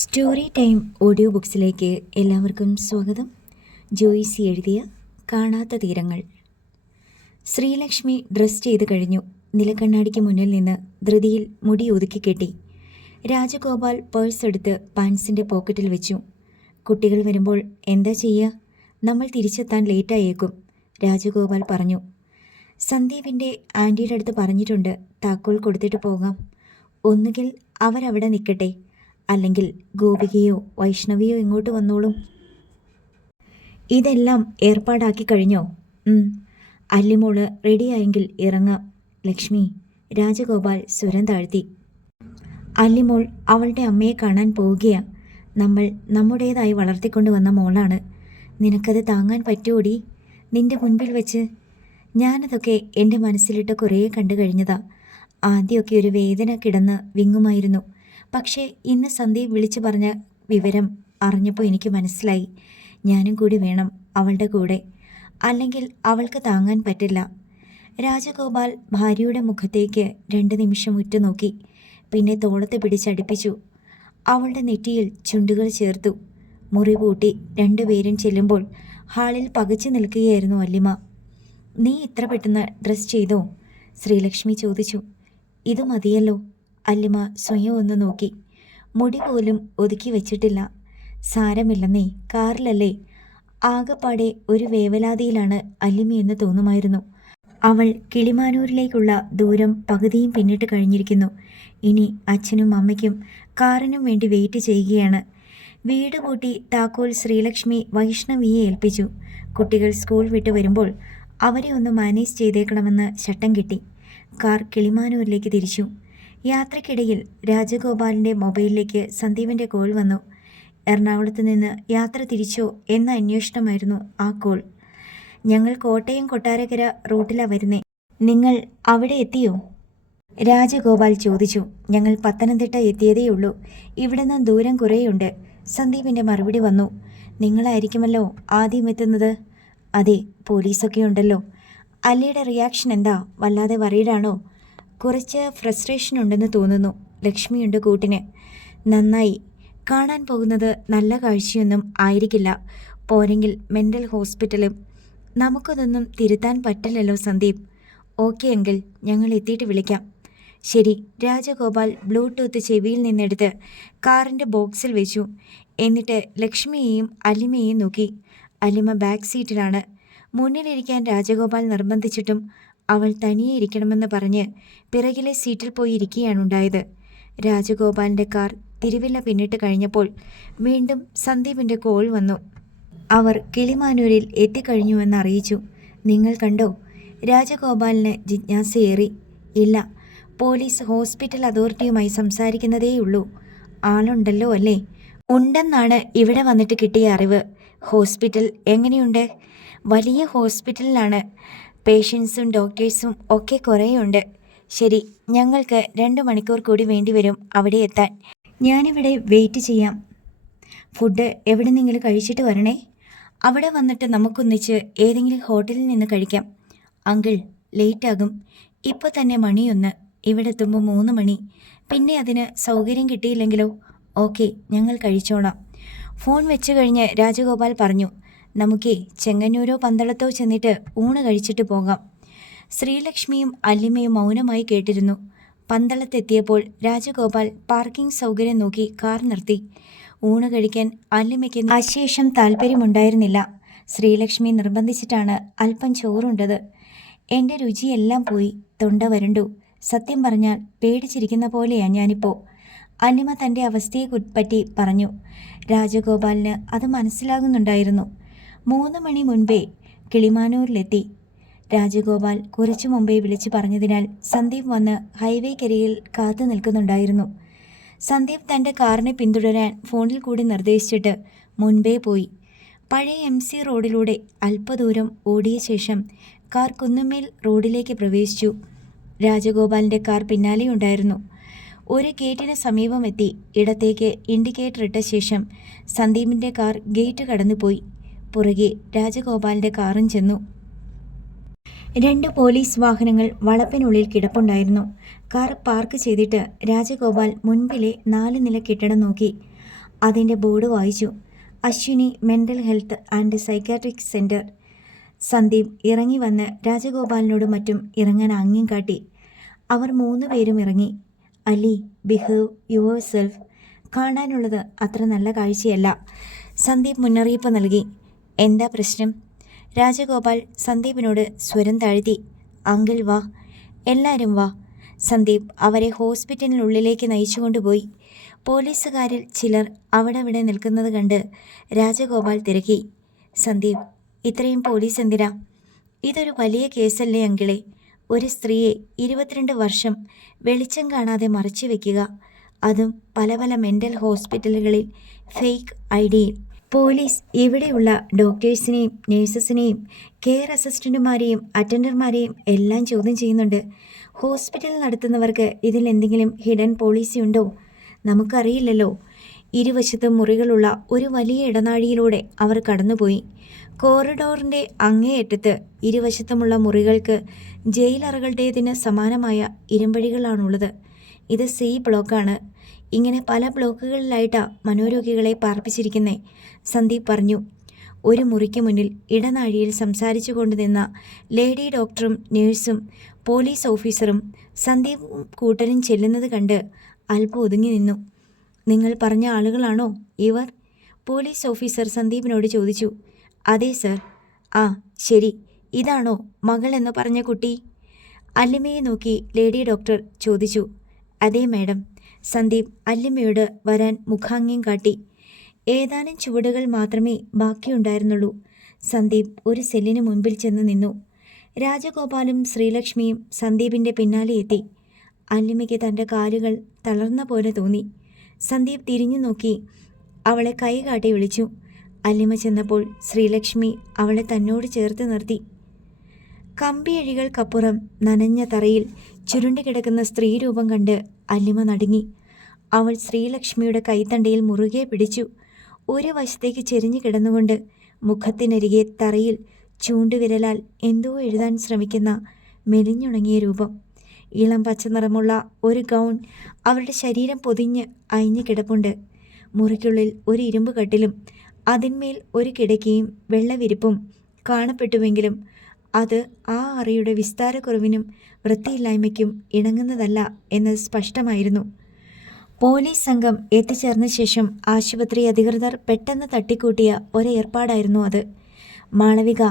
Story time audio ബുക്സിലേക്ക് എല്ലാവർക്കും സ്വാഗതം. ജോയിസി എഴുതിയ കാണാത്ത തീരങ്ങൾ. ശ്രീലക്ഷ്മി ഡ്രസ് ചെയ്ത് കഴിഞ്ഞു. നിലക്കണ്ണാടിക്ക് മുന്നിൽ നിന്ന് ധൃതിയിൽ മുടി ഒതുക്കി കെട്ടി. രാജഗോപാൽ പേഴ്സ് എടുത്ത് പാൻസിൻ്റെ പോക്കറ്റിൽ വെച്ചു. കുട്ടികൾ വരുമ്പോൾ എന്താ ചെയ്യുക? നമ്മൾ തിരിച്ചെത്താൻ ലേറ്റായേക്കും, രാജഗോപാൽ പറഞ്ഞു. സന്ദീപിൻ്റെ ആൻറ്റിയുടെ അടുത്ത് പറഞ്ഞിട്ടുണ്ട്, താക്കോൽ കൊടുത്തിട്ട് പോകാം. ഒന്നുകിൽ അവരവിടെ നിൽക്കട്ടെ, അല്ലെങ്കിൽ ഗോപികയോ വൈഷ്ണവിയോ ഇങ്ങോട്ട് വന്നോളും. ഇതെല്ലാം ഏർപ്പാടാക്കി കഴിഞ്ഞോ? അല്ലിമോള് റെഡിയായെങ്കിൽ ഇറങ്ങാം ലക്ഷ്മി, രാജഗോപാൽ സ്വരം താഴ്ത്തി. അല്ലിമോൾ അവളുടെ അമ്മയെ കാണാൻ പോവുകയാ. നമ്മൾ നമ്മുടേതായി വളർത്തിക്കൊണ്ടുവന്ന മോളാണ്. നിനക്കത് താങ്ങാൻ പറ്റുമോടി? നിന്റെ മുൻപിൽ വെച്ച് ഞാനതൊക്കെ എൻ്റെ മനസ്സിലിട്ട് കുറേ കണ്ടു കഴിഞ്ഞതാ. ആദ്യമൊക്കെ ഒരു വേദന കിടന്ന് വിങ്ങുമായിരുന്നു. പക്ഷേ ഇന്ന് സന്ദീപ് വിളിച്ചു പറഞ്ഞ വിവരം അറിഞ്ഞപ്പോൾ എനിക്ക് മനസ്സിലായി, ഞാനും കൂടി വേണം അവളുടെ കൂടെ, അല്ലെങ്കിൽ അവൾക്ക് താങ്ങാൻ പറ്റില്ല. രാജഗോപാൽ ഭാര്യയുടെ മുഖത്തേക്ക് 2 നിമിഷം ഉറ്റുനോക്കി. പിന്നെ തോളത്ത് പിടിച്ചടുപ്പിച്ചു. അവളുടെ നെറ്റിയിൽ ചുണ്ടുകൾ ചേർത്തു. മുറി പൂട്ടി 2 പേരും ചെല്ലുമ്പോൾ ഹാളിൽ പകച്ചു നിൽക്കുകയായിരുന്നു വല്യമ്മ. നീ ഇത്ര പെട്ടെന്ന് ഡ്രസ് ചെയ്തോ? ശ്രീലക്ഷ്മി ചോദിച്ചു. ഇത് മതിയല്ലോ. അല്ലിമ സ്വയം ഒന്ന് നോക്കി. മുടി പോലും ഒതുക്കി വെച്ചിട്ടില്ല. സാരമില്ലെന്നേ, കാറിലല്ലേ. ആകെപ്പാടെ ഒരു വേവലാതിയിലാണ് അല്ലിമയെന്ന് തോന്നുമായിരുന്നു. അവൾ കിളിമാനൂരിലേക്കുള്ള ദൂരം പകുതിയും പിന്നിട്ട് കഴിഞ്ഞിരിക്കുന്നു. ഇനി അച്ഛനും അമ്മയ്ക്കും കാറിനും വേണ്ടി വെയിറ്റ് ചെയ്യുകയാണ്. വീട് പൂട്ടി താക്കോൽ ശ്രീലക്ഷ്മി വൈഷ്ണവിയെ ഏൽപ്പിച്ചു. കുട്ടികൾ സ്കൂൾ വിട്ട് വരുമ്പോൾ അവരെ ഒന്ന് മാനേജ് ചെയ്തേക്കണമെന്ന് ചട്ടം കിട്ടി. കാർ കിളിമാനൂരിലേക്ക് തിരിച്ചു. യാത്രക്കിടയിൽ രാജഗോപാലിൻ്റെ മൊബൈലിലേക്ക് സന്ദീപിൻ്റെ കോൾ വന്നു. എറണാകുളത്ത് നിന്ന് യാത്ര തിരിച്ചോ എന്ന അന്വേഷണമായിരുന്നു ആ കോൾ. ഞങ്ങൾ കോട്ടയം കൊട്ടാരക്കര റൂട്ടിലാണ് വരുന്നേ. നിങ്ങൾ അവിടെ എത്തിയോ? രാജഗോപാൽ ചോദിച്ചു. ഞങ്ങൾ പത്തനംതിട്ട എത്തിയതേയുള്ളൂ. ഇവിടെ നിന്ന് ദൂരം കുറേയുണ്ട്, സന്ദീപിൻ്റെ മറുപടി വന്നു. നിങ്ങളായിരിക്കുമല്ലോ ആദ്യം എത്തുന്നത്. അതെ, പോലീസൊക്കെ ഉണ്ടല്ലോ. അല്ലിയുടെ റിയാക്ഷൻ എന്താ? വല്ലാതെ വറീഡാണോ? കുറച്ച് ഫ്രസ്ട്രേഷൻ ഉണ്ടെന്ന് തോന്നുന്നു. ലക്ഷ്മിയുണ്ട് കൂട്ടിന്. നന്നായി. കാണാൻ പോകുന്നത് നല്ല കാഴ്ചയൊന്നും ആയിരിക്കില്ല. പോരെങ്കിൽ മെൻ്റൽ ഹോസ്പിറ്റലും. നമുക്കതൊന്നും തിരുത്താൻ പറ്റില്ലല്ലോ സന്ദീപ്. ഓക്കെ എങ്കിൽ ഞങ്ങൾ എത്തിയിട്ട് വിളിക്കാം. ശരി. രാജഗോപാൽ ബ്ലൂടൂത്ത് ചെവിയിൽ നിന്നെടുത്ത് കാറിൻ്റെ ബോക്സിൽ വെച്ചു. എന്നിട്ട് ലക്ഷ്മിയെയും അല്ലിമയെയും നോക്കി. അല്ലിമ ബാക്ക് സീറ്റിലാണ്. മുന്നിലിരിക്കാൻ രാജഗോപാൽ നിർബന്ധിച്ചിട്ടും അവൾ തനിയെ ഇരിക്കണമെന്ന് പറഞ്ഞ് പിറകിലെ സീറ്റിൽ പോയി ഇരിക്കുകയാണുണ്ടായത്. രാജഗോപാലിൻ്റെ കാർ തിരുവില്ല പിന്നിട്ട് കഴിഞ്ഞപ്പോൾ വീണ്ടും സന്ദീപിൻ്റെ കോൾ വന്നു. അവർ കിളിമാനൂരിൽ എത്തിക്കഴിഞ്ഞുവെന്ന് അറിയിച്ചു. നിങ്ങൾ കണ്ടോ? രാജഗോപാലിന് ജിജ്ഞാസയേറി. ഇല്ല, പോലീസ് ഹോസ്പിറ്റൽ അതോറിറ്റിയുമായി സംസാരിക്കുന്നതേയുള്ളൂ. ആളുണ്ടല്ലോ അല്ലേ? ഉണ്ടെന്നാണ് ഇവിടെ വന്നിട്ട് കിട്ടിയ അറിവ്. ഹോസ്പിറ്റൽ എങ്ങനെയുണ്ട്? വലിയ ഹോസ്പിറ്റലിലാണ്. പേഷ്യൻസും ഡോക്ടേഴ്സും ഒക്കെ കുറേയുണ്ട്. ശരി, ഞങ്ങൾക്ക് 2 മണിക്കൂർ കൂടി വേണ്ടിവരും അവിടെ എത്താൻ. ഞാനിവിടെ വെയിറ്റ് ചെയ്യാം. ഫുഡ് എവിടെന്നെങ്കിലും കഴിച്ചിട്ട് വരണേ. അവിടെ വന്നിട്ട് നമുക്കൊന്നിച്ച് ഏതെങ്കിലും ഹോട്ടലിൽ നിന്ന് കഴിക്കാം. അങ്കിൾ, ലേറ്റാകും. ഇപ്പോൾ തന്നെ മണി 1. ഇവിടെ എത്തുമ്പോൾ 3 മണി. പിന്നെ അതിന് സൗകര്യം കിട്ടിയില്ലെങ്കിലോ? ഓക്കെ, ഞങ്ങൾ കഴിച്ചോളാം. ഫോൺ വെച്ച് കഴിഞ്ഞ് രാജഗോപാൽ പറഞ്ഞു. നമുക്കേ ചെങ്ങന്നൂരോ പന്തളത്തോ ചെന്നിട്ട് ഊണ് കഴിച്ചിട്ട് പോകാം. ശ്രീലക്ഷ്മിയും അല്ലിമയും മൗനമായി കേട്ടിരുന്നു. പന്തളത്തെത്തിയപ്പോൾ രാജഗോപാൽ പാർക്കിംഗ് സൗകര്യം നോക്കി കാർ നിർത്തി. ഊണ് കഴിക്കാൻ അല്ലിമയ്ക്ക് അശേഷം താല്പര്യമുണ്ടായിരുന്നില്ല. ശ്രീലക്ഷ്മി നിർബന്ധിച്ചിട്ടാണ് അല്പം ചോറുണ്ടത്. എൻ്റെ രുചിയെല്ലാം പോയി, തൊണ്ട വരണ്ടു. സത്യം പറഞ്ഞാൽ പേടിച്ചിരിക്കുന്ന പോലെയാ ഞാനിപ്പോൾ, അല്ലിമ തൻ്റെ അവസ്ഥയെപ്പറ്റി പറഞ്ഞു. രാജഗോപാലിന് അത് മനസ്സിലാകുന്നുണ്ടായിരുന്നു. 3 മണി മുൻപേ കിളിമാനൂരിലെത്തി. രാജഗോപാൽ കുറച്ചു മുമ്പേ വിളിച്ചു പറഞ്ഞതിനാൽ സന്ദീപ് വന്ന് ഹൈവേക്കരികിൽ കാത്തു നിൽക്കുന്നുണ്ടായിരുന്നു. സന്ദീപ് തൻ്റെ കാറിനെ പിന്തുടരാൻ ഫോണിൽ കൂടി നിർദ്ദേശിച്ചിട്ട് മുൻപേ പോയി. പഴയ MC റോഡിലൂടെ അല്പദൂരം ഓടിയ ശേഷം കാർ കുന്നുമേൽ റോഡിലേക്ക് പ്രവേശിച്ചു. രാജഗോപാലിൻ്റെ കാർ പിന്നാലെയുണ്ടായിരുന്നു. ഒരു ഗേറ്റിന് സമീപമെത്തി ഇടത്തേക്ക് ഇൻഡിക്കേറ്റർ ഇട്ട ശേഷം സന്ദീപിൻ്റെ കാർ ഗേറ്റ് കടന്നുപോയി. പുറകെ രാജഗോപാലിൻ്റെ കാറും ചെന്നു. 2 പോലീസ് വാഹനങ്ങൾ വളപ്പിനുള്ളിൽ കിടപ്പുണ്ടായിരുന്നു. കാർ പാർക്ക് ചെയ്തിട്ട് രാജഗോപാൽ മുൻപിലെ 4 നില കെട്ടിടം നോക്കി. അതിൻ്റെ ബോർഡ് വായിച്ചു. Ashwini mental health and psychiatric centre. Sandeep ഇറങ്ങി വന്ന് രാജഗോപാലിനോടും മറ്റും ഇറങ്ങാൻ ആംഗ്യം കാട്ടി. അവർ 3 പേരും ഇറങ്ങി. Ali, behave your self. കാണാനുള്ളത് അത്ര നല്ല കാഴ്ചയല്ല. സന്ദീപ് മുന്നറിയിപ്പ് നൽകി. എന്താ പ്രശ്നം? രാജഗോപാൽ സന്ദീപിനോട് സ്വരം താഴ്ത്തി. അങ്കിൾ വാ, എല്ലാവരും വാ. സന്ദീപ് അവരെ ഹോസ്പിറ്റലിനുള്ളിലേക്ക് നയിച്ചുകൊണ്ടുപോയി. പോലീസുകാരിൽ ചിലർ അവിടെ നിൽക്കുന്നത് കണ്ട് രാജഗോപാൽ തിരക്കി. സന്ദീപ്, ഇത്രയും പോലീസ് എന്തിനാ? ഇതൊരു വലിയ കേസല്ലേ അങ്കിളെ? ഒരു സ്ത്രീയെ 22 വർഷം വെളിച്ചം കാണാതെ മറച്ചു വെക്കുക, അതും പല പല മെൻ്റൽ ഹോസ്പിറ്റലുകളിൽ ഫേക്ക് ഐഡിയിൽ. പോലീസ് ഇവിടെയുള്ള ഡോക്ടേഴ്സിനെയും നേഴ്സസിനെയും കെയർ അസിസ്റ്റൻറ്റുമാരെയും അറ്റൻഡർമാരെയും എല്ലാം ചോദ്യം ചെയ്യുന്നുണ്ട്. ഹോസ്പിറ്റൽ നടത്തുന്നവർക്ക് ഇതിൽ എന്തെങ്കിലും ഹിഡൻ പോളിസി ഉണ്ടോ? നമുക്കറിയില്ലല്ലോ. ഇരുവശത്തും മുറികളുള്ള ഒരു വലിയ ഇടനാഴിയിലൂടെ അവർ കടന്നുപോയി. കോറിഡോറിൻ്റെ അങ്ങേയറ്റത്ത് ഇരുവശത്തുമുള്ള മുറികൾക്ക് ജയിലറകളുടേതിന് സമാനമായ ഇരുമ്പഴികളാണുള്ളത്. ഇത് C ബ്ലോക്കാണ്. ഇങ്ങനെ പല ബ്ലോക്കുകളിലായിട്ടാണ് മനോരോഗികളെ പാർപ്പിച്ചിരിക്കുന്നേ, സന്ദീപ് പറഞ്ഞു. ഒരു മുറിക്ക് മുന്നിൽ ഇടനാഴിയിൽ സംസാരിച്ചു കൊണ്ട് നിന്ന ലേഡി ഡോക്ടറും നേഴ്സും പോലീസ് ഓഫീസറും സന്ദീപും കൂട്ടരും ചെല്ലുന്നത് കണ്ട് അല്പം ഒതുങ്ങി നിന്നു. നിങ്ങൾ പറഞ്ഞ ആളുകളാണോ ഇവർ? പോലീസ് ഓഫീസർ സന്ദീപിനോട് ചോദിച്ചു. അതെ സർ. ആ ശരി, ഇതാണോ മകൾ എന്ന് പറഞ്ഞ കുട്ടി? അല്ലിമയെ നോക്കി ലേഡി ഡോക്ടർ ചോദിച്ചു. അതെ മാഡം. സന്ദീപ് അല്ലിമയോട് വരാൻ മുഖാംഗ്യം കാട്ടി. ഏതാനും ചുവടുകൾ മാത്രമേ ബാക്കിയുണ്ടായിരുന്നുള്ളൂ. സന്ദീപ് ഒരു സെല്ലിന് മുൻപിൽ ചെന്ന് നിന്നു. രാജഗോപാലും ശ്രീലക്ഷ്മിയും സന്ദീപിൻ്റെ പിന്നാലെ എത്തി. അല്ലിമയ്ക്ക് തൻ്റെ കാലുകൾ തളർന്ന പോലെ തോന്നി. സന്ദീപ് തിരിഞ്ഞു നോക്കി അവളെ കൈ കാട്ടി വിളിച്ചു. അല്ലിമ ചെന്നപ്പോൾ ശ്രീലക്ഷ്മി അവളെ തന്നോട് ചേർത്ത് നിർത്തി. കമ്പിയഴികൾക്കപ്പുറം നനഞ്ഞ തറയിൽ ചുരുണ്ടുകിടക്കുന്ന സ്ത്രീരൂപം കണ്ട് അല്ലിമ നടുങ്ങി. അവൾ ശ്രീലക്ഷ്മിയുടെ കൈത്തണ്ടയിൽ മുറുകെ പിടിച്ചു. ഒരു വശത്തേക്ക് ചെരിഞ്ഞു കിടന്നുകൊണ്ട് മുഖത്തിനരികെ തറയിൽ ചൂണ്ടുവിരലാൽ എന്തോ എഴുതാൻ ശ്രമിക്കുന്ന മെലിഞ്ഞുണങ്ങിയ രൂപം. ഇളം പച്ച നിറമുള്ള ഒരു ഗൗൺ അവരുടെ ശരീരം പൊതിഞ്ഞ് അയഞ്ഞു കിടപ്പുണ്ട്. മുറിക്കുള്ളിൽ ഒരു ഇരുമ്പ് കട്ടിലും അതിന്മേൽ ഒരു കിടക്കയും വെള്ളവിരിപ്പും കാണപ്പെട്ടുവെങ്കിലും അത് ആ അറയുടെ വിസ്താരക്കുറവിനും വൃത്തിയില്ലായ്മയ്ക്കും ഇണങ്ങുന്നതല്ല എന്നത് സ്പഷ്ടമായിരുന്നു. പോലീസ് സംഘം എത്തിച്ചേർന്ന ശേഷം ആശുപത്രി അധികൃതർ പെട്ടെന്ന് തട്ടിക്കൂട്ടിയ ഒരേർപ്പാടായിരുന്നു അത്. മാളവിക,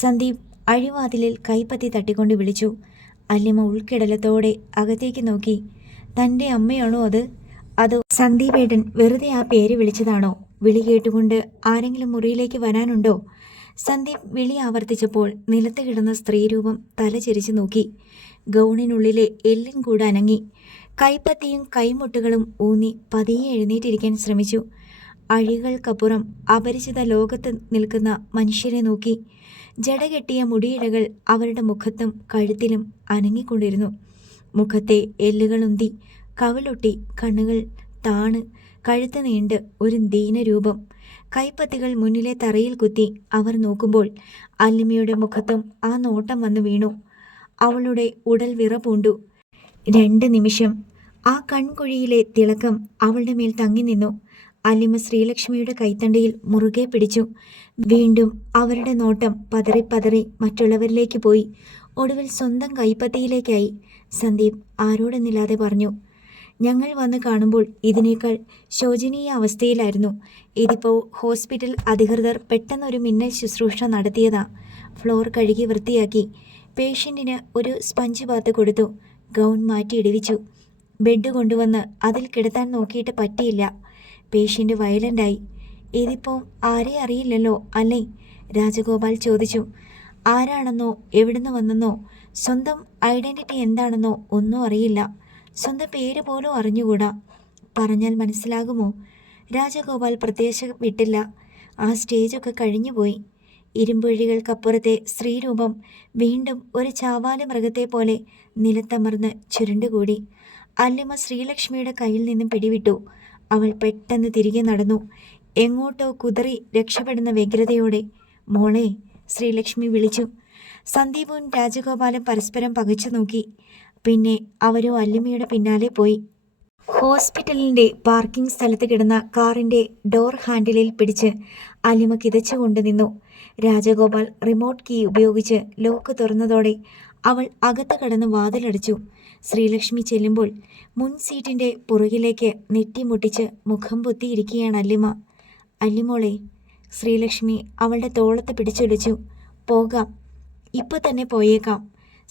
സന്ദീപ് അഴിവാതിലിൽ കൈപ്പത്തി തട്ടിക്കൊണ്ട് വിളിച്ചു. അല്ലിമ ഉൾക്കിടലത്തോടെ അകത്തേക്ക് നോക്കി. തൻ്റെ അമ്മയാണോ അത്? അതോ സന്ദീപേട്ടൻ വെറുതെ ആ പേര് വിളിച്ചതാണോ? വിളി കേട്ടുകൊണ്ട് ആരെങ്കിലും മുറിയിലേക്ക് വരാനുണ്ടോ? സന്ദീപ് വിളി ആവർത്തിച്ചപ്പോൾ നിലത്ത് കിടന്ന സ്ത്രീരൂപം തല ചിരിച്ചു നോക്കി. ഗൗണിനുള്ളിലെ എല്ലിൻ കൂടെ അനങ്ങി. കൈപ്പത്തിയും കൈമുട്ടുകളും ഊന്നി പതിയെ എഴുന്നേറ്റിരിക്കാൻ ശ്രമിച്ചു. അഴികൾക്കപ്പുറം അപരിചിത ലോകത്ത് നിൽക്കുന്ന മനുഷ്യരെ നോക്കി. ജടകെട്ടിയ മുടിയിഴകൾ അവരുടെ മുഖത്തും കഴുത്തിലും അനങ്ങിക്കൊണ്ടിരുന്നു. മുഖത്തെ എല്ലുകളുന്തി, കവിളൊട്ടി, കണ്ണുകൾ താണ്, കഴുത്ത് നീണ്ട് ഒരു ദീനരൂപം. കൈപ്പത്തികൾ മുന്നിലെ തറയിൽ കുത്തി അവർ നോക്കുമ്പോൾ അല്ലിമയുടെ മുഖത്തും ആ നോട്ടം വന്നു വീണു. അവളുടെ ഉടൽ വിറപൂണ്ടു. 2 നിമിഷം ആ കൺകുഴിയിലെ തിളക്കം അവളുടെ മേൽ തങ്ങി നിന്നു. അല്ലിമ ശ്രീലക്ഷ്മിയുടെ കൈത്തണ്ടയിൽ മുറുകെ പിടിച്ചു. വീണ്ടും അവരുടെ നോട്ടം പതറി മറ്റുള്ളവരിലേക്ക് പോയി. ഒടുവിൽ സ്വന്തം കൈപ്പത്തിയിലേക്കായി. സന്ദീപ് ആരോടെന്നില്ലാതെ പറഞ്ഞു. ഞങ്ങൾ വന്ന് കാണുമ്പോൾ ഇതിനേക്കാൾ ശോചനീയ അവസ്ഥയിലായിരുന്നു. ഇതിപ്പോൾ ഹോസ്പിറ്റൽ അധികൃതർ പെട്ടെന്നൊരു മിന്നൽ ശുശ്രൂഷ നടത്തിയതാ. ഫ്ലോർ കഴുകി വൃത്തിയാക്കി. പേഷ്യൻറ്റിന് ഒരു സ്പഞ്ച് ബാത്ത് കൊടുത്തു. ഗൗൺ മാറ്റി ഇടിവിച്ചു. ബെഡ് കൊണ്ടുവന്ന് അതിൽ കിടത്താൻ നോക്കിയിട്ട് പറ്റിയില്ല. പേഷ്യൻ്റ് വയലൻ്റായി. ഇതിപ്പോൾ ആരെ അറിയില്ലല്ലോ അല്ലേ? രാജഗോപാൽ ചോദിച്ചു. ആരാണെന്നോ എവിടുന്ന് വന്നെന്നോ സ്വന്തം ഐഡൻറ്റിറ്റി എന്താണെന്നോ ഒന്നും അറിയില്ല. സ്വന്തം പേര് പോലും അറിഞ്ഞുകൂടാ. പറഞ്ഞാൽ മനസ്സിലാകുമോ? രാജഗോപാൽ പ്രത്യാശ വിട്ടില്ല. ആ സ്റ്റേജൊക്കെ കഴിഞ്ഞുപോയി. ഇരുമ്പൊഴികൾക്കപ്പുറത്തെ സ്ത്രീരൂപം വീണ്ടും ഒരു ചാവാല മൃഗത്തെ പോലെ നിലത്തമർന്ന് ചുരുണ്ടുകൂടി. അല്ലിമ ശ്രീലക്ഷ്മിയുടെ കയ്യിൽ നിന്നും പിടിവിട്ടു. അവൾ പെട്ടെന്ന് തിരികെ നടന്നു. എങ്ങോട്ടോ കുതറി രക്ഷപ്പെടുന്ന വ്യഗ്രതയോടെ. മോളെ, ശ്രീലക്ഷ്മി വിളിച്ചു. സന്ദീപും രാജഗോപാലും പരസ്പരം പകച്ചു നോക്കി. പിന്നെ അവരോ അല്ലിമയുടെ പിന്നാലെ പോയി. ഹോസ്പിറ്റലിന്റെ പാർക്കിംഗ് സ്ഥലത്ത് കിടന്ന കാറിന്റെ ഡോർ ഹാൻഡിലിൽ പിടിച്ച് അലിമ കിതച്ചുകൊണ്ട് നിന്നു. രാജഗോപാൽ റിമോട്ട് കീ ഉപയോഗിച്ച് ലോക്ക് തുറന്നതോടെ അവൾ അകത്ത് കടന്ന് വാതിലടച്ചു. ശ്രീലക്ഷ്മി ചെല്ലുമ്പോൾ മുൻ സീറ്റിന്റെ പുറകിലേക്ക് നെറ്റിമുട്ടിച്ച് മുഖം പൊത്തിയിരിക്കുകയാണ് അല്ലിമ. അല്ലിമോളെ. ശ്രീലക്ഷ്മി അവളുടെ തോളത്ത് പിടിച്ചൊലിച്ചു. പോകാം, ഇപ്പൊ തന്നെ പോയേക്കാം.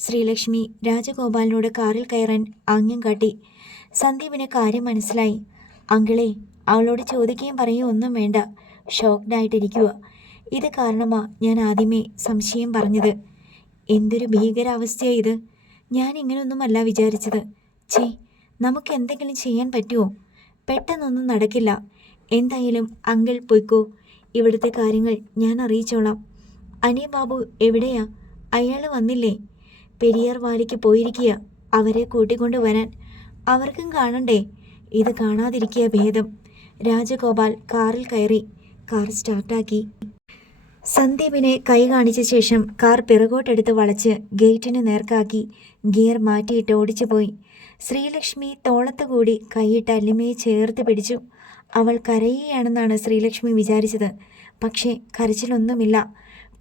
ശ്രീലക്ഷ്മി രാജഗോപാലിനോട് കാറിൽ കയറാൻ ആംഗ്യം കാട്ടി. സന്ദീപിന് കാര്യം മനസ്സിലായി. അങ്കിളെ, അവളോട് ചോദിക്കുകയും പറയുകയും ഒന്നും വേണ്ട. ഷോക്ക്ഡായിട്ടിരിക്കുക. ഇത് കാരണമാ ഞാൻ ആദ്യമേ സംശയം പറഞ്ഞത്. എന്തൊരു ഭീകരാവസ്ഥയാണ് ഇത്. ഞാൻ ഇങ്ങനെയൊന്നുമല്ല വിചാരിച്ചത്. നമുക്ക് എന്തെങ്കിലും ചെയ്യാൻ പറ്റുമോ? പെട്ടെന്നൊന്നും നടക്കില്ല. എന്തായാലും അങ്കിൾ പൊയ്ക്കോ. ഇവിടുത്തെ കാര്യങ്ങൾ ഞാൻ അറിയിച്ചോളാം. അനിയ ബാബു എവിടെയാ? അയാൾ വന്നില്ലേ? പെരിയാർ വാലിക്ക് പോയിരിക്കുക. അവരെ കൂട്ടിക്കൊണ്ടു വരാൻ. അവർക്കും കാണണ്ടേ? ഇത് കാണാതിരിക്കുക ഭേദം. രാജഗോപാൽ കാറിൽ കയറി. കാർ സ്റ്റാർട്ടാക്കി. സന്ദീപിനെ കൈ കാണിച്ച ശേഷം കാർ പിറകോട്ടെടുത്ത് വളച്ച് ഗേറ്റിന് നേർക്കാക്കി ഗിയർ മാറ്റിയിട്ട് ഓടിച്ചു പോയി. ശ്രീലക്ഷ്മി തോളത്തുകൂടി കൈയിട്ട് അല്ലിമയെ ചേർത്ത് പിടിച്ചു. അവൾ കരയുകയാണെന്നാണ് ശ്രീലക്ഷ്മി വിചാരിച്ചത്. പക്ഷേ കരച്ചിലൊന്നുമില്ല.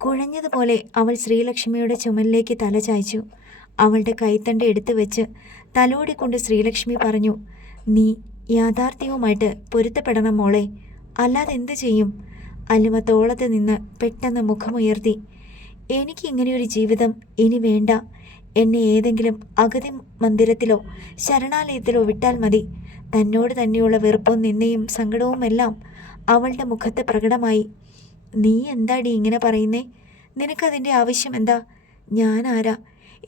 കുഴഞ്ഞതുപോലെ അവൾ ശ്രീലക്ഷ്മിയുടെ ചുമലിലേക്ക് തല ചായ്ച്ചു. അവളുടെ കൈത്തണ്ട എടുത്തു വെച്ച് തലോടിക്കൊണ്ട് ശ്രീലക്ഷ്മി പറഞ്ഞു, നീ യാഥാർത്ഥ്യവുമായിട്ട് പൊരുത്തപ്പെടണം മോളെ, അല്ലാതെ എന്തു ചെയ്യും? അല്ലിമ തോളത്ത് നിന്ന് പെട്ടെന്ന് മുഖമുയർത്തി. എനിക്കിങ്ങനെയൊരു ജീവിതം ഇനി വേണ്ട. എന്നെ ഏതെങ്കിലും അഗതി മന്ദിരത്തിലോ ശരണാലയത്തിലോ വിട്ടാൽ മതി. തന്നോട് തന്നെയുള്ള വെറുപ്പും നിന്നയും സങ്കടവുമെല്ലാം അവളുടെ മുഖത്ത് പ്രകടമായി. നീ എന്താടി ഇങ്ങനെ പറയുന്നേ? നിനക്കതിൻ്റെ ആവശ്യം എന്താ? ഞാൻ ആരാ?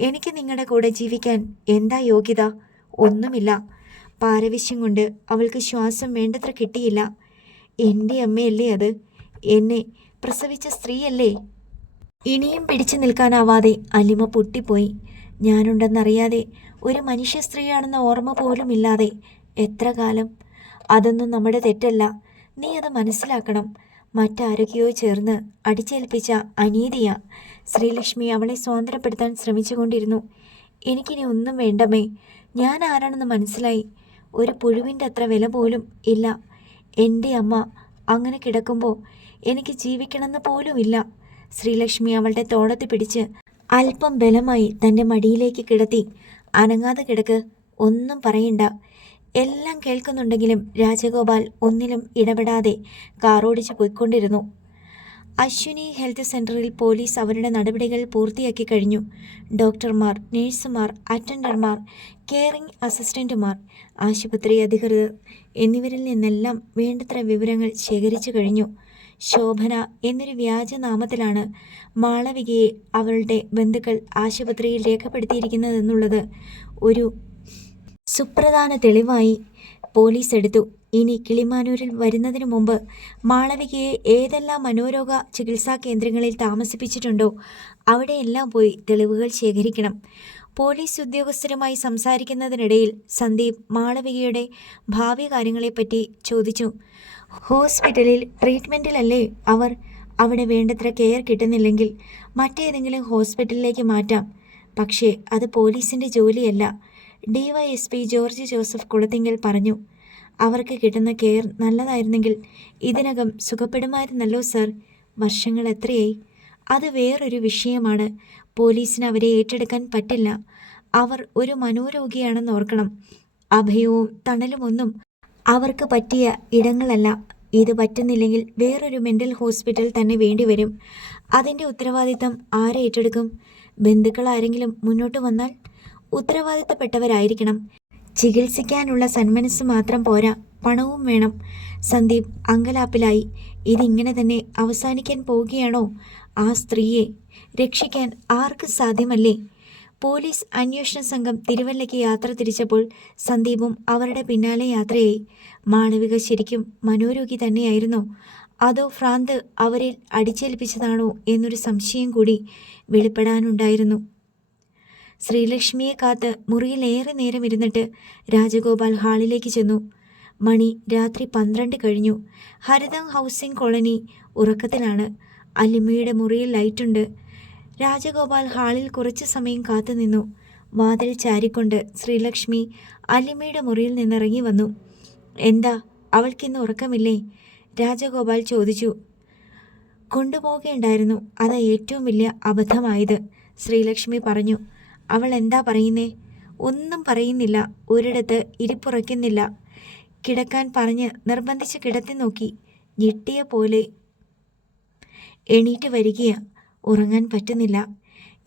എനിക്ക് നിങ്ങളുടെ കൂടെ ജീവിക്കാൻ എന്താ യോഗ്യത? ഒന്നുമില്ല. പാരവശ്യം കൊണ്ട് അവൾക്ക് ശ്വാസം വേണ്ടത്ര കിട്ടിയില്ല. എൻ്റെ അമ്മയല്ലേ അത്? എന്നെ പ്രസവിച്ച സ്ത്രീയല്ലേ? ഇനിയും പിടിച്ചു നിൽക്കാനാവാതെ അലിമ പൊട്ടിപ്പോയി. ഞാനുണ്ടെന്നറിയാതെ ഒരു മനുഷ്യ സ്ത്രീയാണെന്ന ഓർമ്മ പോലും ഇല്ലാതെ എത്ര കാലം? അതൊന്നും നമ്മുടെ തെറ്റല്ല. നീ അത് മനസ്സിലാക്കണം. മറ്റാരൊക്കെയോ ചേർന്ന് അടിച്ചേൽപ്പിച്ച അനീതിയാ. ശ്രീലക്ഷ്മി അവളെ സ്വാതന്ത്ര്യപ്പെടുത്താൻ ശ്രമിച്ചുകൊണ്ടിരുന്നു. എനിക്കിനി ഒന്നും വേണ്ടമേ. ഞാൻ ആരാണെന്ന് മനസ്സിലായി. ഒരു പുഴുവിൻ്റെ അത്ര വില പോലും ഇല്ല. എൻ്റെ അമ്മ അങ്ങനെ കിടക്കുമ്പോൾ എനിക്ക് ജീവിക്കണമെന്ന് പോലുമില്ല. ശ്രീലക്ഷ്മി അവളുടെ തോളത്ത് പിടിച്ച് അല്പം ബലമായി തൻ്റെ മടിയിലേക്ക് കിടത്തി. അനങ്ങാതെ കിടക്ക്, ഒന്നും പറയണ്ട. എല്ലാം കേൾക്കുന്നുണ്ടെങ്കിലും രാജഗോപാൽ ഒന്നിലും ഇടപെടാതെ കാറോടിച്ച് പോയിക്കൊണ്ടിരുന്നു. അശ്വിനി ഹെൽത്ത് സെൻ്ററിൽ പോലീസ് അവരുടെ നടപടികൾ പൂർത്തിയാക്കി കഴിഞ്ഞു. ഡോക്ടർമാർ, നഴ്സുമാർ, അറ്റൻഡർമാർ, കെയറിംഗ് അസിസ്റ്റന്റുമാർ, ആശുപത്രി അധികൃതർ എന്നിവരിൽ നിന്നെല്ലാം വേണ്ടത്ര വിവരങ്ങൾ ശേഖരിച്ചു കഴിഞ്ഞു. ശോഭന എന്നൊരു വ്യാജനാമത്തിലാണ് മാളവികയെ അവളുടെ ബന്ധുക്കൾ ആശുപത്രിയിൽ രേഖപ്പെടുത്തിയിരിക്കുന്നതെന്നുള്ളത് ഒരു സുപ്രധാന തെളിവായി പോലീസ് എടുത്തു. ഇനി കിളിമാനൂരിൽ വരുന്നതിനു മുമ്പ് മാളവികയെ ഏതെല്ലാം മനോരോഗ ചികിത്സാ കേന്ദ്രങ്ങളിൽ താമസിപ്പിച്ചിട്ടുണ്ടോ അവിടെയെല്ലാം പോയി തെളിവുകൾ ശേഖരിക്കണം. പോലീസ് ഉദ്യോഗസ്ഥരുമായി സംസാരിക്കുന്നതിനിടയിൽ സന്ദീപ് മാളവികയുടെ ഭാവി കാര്യങ്ങളെപ്പറ്റി ചോദിച്ചു. ഹോസ്പിറ്റലിൽ ട്രീറ്റ്മെൻറ്റിലല്ലേ അവർ? അവിടെ വേണ്ടത്ര കെയർ കിട്ടുന്നില്ലെങ്കിൽ മറ്റേതെങ്കിലും ഹോസ്പിറ്റലിലേക്ക് മാറ്റാം. പക്ഷേ അത് പോലീസിൻ്റെ ജോലിയല്ല. DYSP ജോർജ് ജോസഫ് കുളത്തിങ്കൽ പറഞ്ഞു. അവർക്ക് കിട്ടുന്ന കെയർ നല്ലതായിരുന്നെങ്കിൽ ഇതിനകം സുഖപ്പെടുമായിരുന്നല്ലോ സർ. വർഷങ്ങൾ എത്രയായി? അത് വേറൊരു വിഷയമാണ്. പോലീസിന് അവരെ ഏറ്റെടുക്കാൻ പറ്റില്ല. അവർ ഒരു മനോരോഗിയാണെന്ന് ഓർക്കണം. അഭയവും തണലുമൊന്നും അവർക്ക് പറ്റിയ ഇടങ്ങളല്ല. ഇത് പറ്റുന്നില്ലെങ്കിൽ വേറൊരു മെൻ്റൽ ഹോസ്പിറ്റൽ തന്നെ വേണ്ടിവരും. അതിൻ്റെ ഉത്തരവാദിത്തം ആരെ ഏറ്റെടുക്കും? ബന്ധുക്കൾ ആരെങ്കിലും മുന്നോട്ട് വന്നാൽ ഉത്തരവാദിത്തപ്പെട്ടവരായിരിക്കണം. ചികിത്സിക്കാനുള്ള സന്മനസ് മാത്രം പോരാ, പണവും വേണം. സന്ദീപ് അങ്കലാപ്പിലായി. ഇതിങ്ങനെ തന്നെ അവസാനിക്കാൻ പോവുകയാണോ? ആ സ്ത്രീയെ രക്ഷിക്കാൻ ആർക്ക് സാധ്യമല്ലേ? പോലീസ് അന്വേഷണ സംഘം തിരുവല്ലയ്ക്ക് യാത്ര തിരിച്ചപ്പോൾ സന്ദീപും അവരുടെ പിന്നാലെ യാത്രയായി. മാളവിക ശരിക്കും മനോരോഗി തന്നെയായിരുന്നോ? അതോ ഭ്രാന്ത് അവരിൽ അടിച്ചേൽപ്പിച്ചതാണോ എന്നൊരു സംശയം കൂടി വെളിപ്പെടാനുണ്ടായിരുന്നു. ശ്രീലക്ഷ്മിയെ കാത്ത് മുറിയിലേറെ നേരം ഇരുന്നിട്ട് രാജഗോപാൽ ഹാളിലേക്ക് ചെന്നു. മണി രാത്രി 12 കഴിഞ്ഞു. ഹരിതം ഹൗസിംഗ് കോളനി ഉറക്കത്തിലാണ്. അല്ലിമയുടെ മുറിയിൽ ലൈറ്റുണ്ട്. രാജഗോപാൽ ഹാളിൽ കുറച്ചു സമയം കാത്തുനിന്നു. വാതിൽ ചാരിക്കൊണ്ട് ശ്രീലക്ഷ്മി അല്ലിമയുടെ മുറിയിൽ നിന്നിറങ്ങി വന്നു. എന്താ, അവൾക്കിന്ന് ഉറക്കമില്ലേ? രാജഗോപാൽ ചോദിച്ചു. കൊണ്ടുപോകേണ്ടായിരുന്നു, അതാ ഏറ്റവും വലിയ അബദ്ധമായത്, ശ്രീലക്ഷ്മി പറഞ്ഞു. അവൾ എന്താ പറയുന്നേ? ഒന്നും പറയുന്നില്ല, ഒരിടത്ത് ഇരിപ്പുറയ്ക്കുന്നില്ല. കിടക്കാൻ പറഞ്ഞ് നിർബന്ധിച്ച് കിടത്തി നോക്കി, ഞെട്ടിയ പോലെ എണീറ്റ് വരികയാ. ഉറങ്ങാൻ പറ്റുന്നില്ല.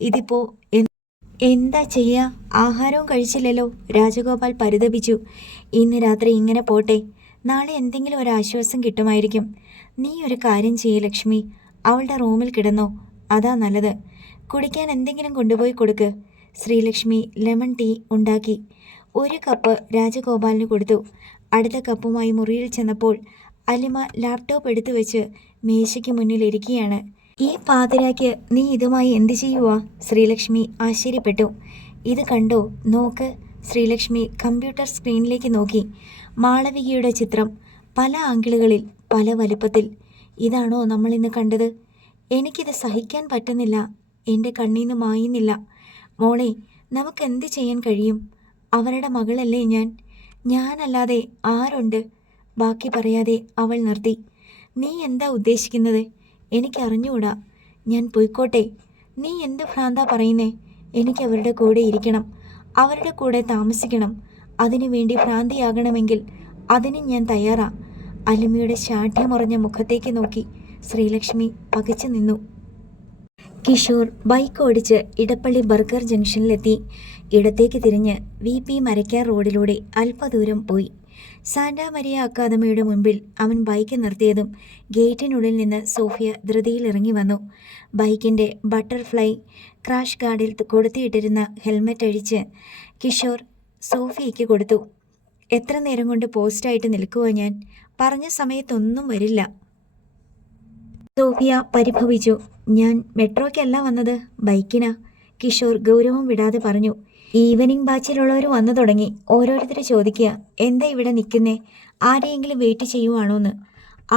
ഇതിപ്പോ എന്താ ചെയ്യുക? ആഹാരവും കഴിച്ചില്ലല്ലോ. രാജഗോപാൽ പരിതപിച്ചു. ഇന്ന് രാത്രി ഇങ്ങനെ പോട്ടെ, നാളെ എന്തെങ്കിലും ഒരു ആശ്വാസം കിട്ടുമായിരിക്കും. നീ ഒരു കാര്യം ചെയ്യ് ലക്ഷ്മി, അവളുടെ റൂമിൽ കിടന്നോ, അതാ നല്ലത്. കുടിക്കാൻ എന്തെങ്കിലും കൊണ്ടുപോയി കൊടുക്ക്. ശ്രീലക്ഷ്മി ലെമൺ ടീ ഉണ്ടാക്കി ഒരു കപ്പ് രാജഗോപാലിന് കൊടുത്തു. അടുത്ത കപ്പുമായി മുറിയിൽ ചെന്നപ്പോൾ അലിമ ലാപ്ടോപ്പ് എടുത്തു വെച്ച് മേശയ്ക്ക് മുന്നിൽ ഇരിക്കുകയാണ്. ഈ പാതിരാക്ക് നീ ഇതുമായി എന്ത് ചെയ്യുവാ? ശ്രീലക്ഷ്മി ആശ്ചര്യപ്പെട്ടു. ഇത് കണ്ടോ, നോക്ക്. ശ്രീലക്ഷ്മി കമ്പ്യൂട്ടർ സ്ക്രീനിലേക്ക് നോക്കി. മാളവികയുടെ ചിത്രം, പല ആംഗിളുകളിൽ, പല വലിപ്പത്തിൽ. ഇതാണോ നമ്മൾ ഇന്ന് കണ്ടത്? എനിക്കിത് സഹിക്കാൻ പറ്റുന്നില്ല. എൻ്റെ കണ്ണീന്ന് മായുന്നില്ല. മോളെ, നമുക്ക് എന്ത് ചെയ്യാൻ കഴിയും? അവരുടെ മകളല്ലേ ഞാനല്ലാതെ ആരുണ്ട്? ബാക്കി പറയാതെ അവൾ നിർത്തി. നീ എന്താ ഉദ്ദേശിക്കുന്നത്? എനിക്കറിഞ്ഞൂടാ. ഞാൻ പോയിക്കോട്ടെ? നീ എന്ത് ഭ്രാന്താ പറയുന്നേ? എനിക്ക് അവരുടെ കൂടെ ഇരിക്കണം, അവരുടെ കൂടെ താമസിക്കണം. അതിനുവേണ്ടി ഭ്രാന്തിയാകണമെങ്കിൽ അതിന് ഞാൻ തയ്യാറാ. അലിമയുടെ ശാഠ്യമുറഞ്ഞ മുഖത്തേക്ക് നോക്കി ശ്രീലക്ഷ്മി പകച്ചു നിന്നു. കിഷോർ ബൈക്ക് ഓടിച്ച് ഇടപ്പള്ളി ബർഗർ ജംഗ്ഷനിലെത്തി. ഇടത്തേക്ക് തിരിഞ്ഞ് VP മരക്കാർ റോഡിലൂടെ അല്പദൂരം പോയി. സാന്റാ മരിയ അക്കാദമിയുടെ മുൻപിൽ അവൻ ബൈക്ക് നിർത്തിയതും ഗേറ്റിനുള്ളിൽ നിന്ന് സോഫിയ ധൃതിയിൽ ഇറങ്ങി വന്നു. ബൈക്കിൻ്റെ ബട്ടർഫ്ലൈ ക്രാഷ് ഗാർഡിൽ കൊടുത്തിയിട്ടിരുന്ന ഹെൽമെറ്റ് അഴിച്ച് കിഷോർ സോഫിയയ്ക്ക് കൊടുത്തു. എത്ര നേരം കൊണ്ട് പോസ്റ്റായിട്ട് നിൽക്കുക ഞാൻ? പറഞ്ഞ സമയത്തൊന്നും വരില്ല. സോഫിയ പരിഭവിച്ചു. ഞാൻ മെട്രോയ്ക്കല്ല വന്നത്, ബൈക്കിനാ. കിഷോർ ഗൗരവം വിടാതെ പറഞ്ഞു. ഈവനിങ് ബാച്ചിലുള്ളവർ വന്നു തുടങ്ങി. ഓരോരുത്തർ ചോദിക്കുക, എന്താ ഇവിടെ നിൽക്കുന്നേ, ആരെയെങ്കിലും വെയിറ്റ് ചെയ്യുവാണോന്ന്.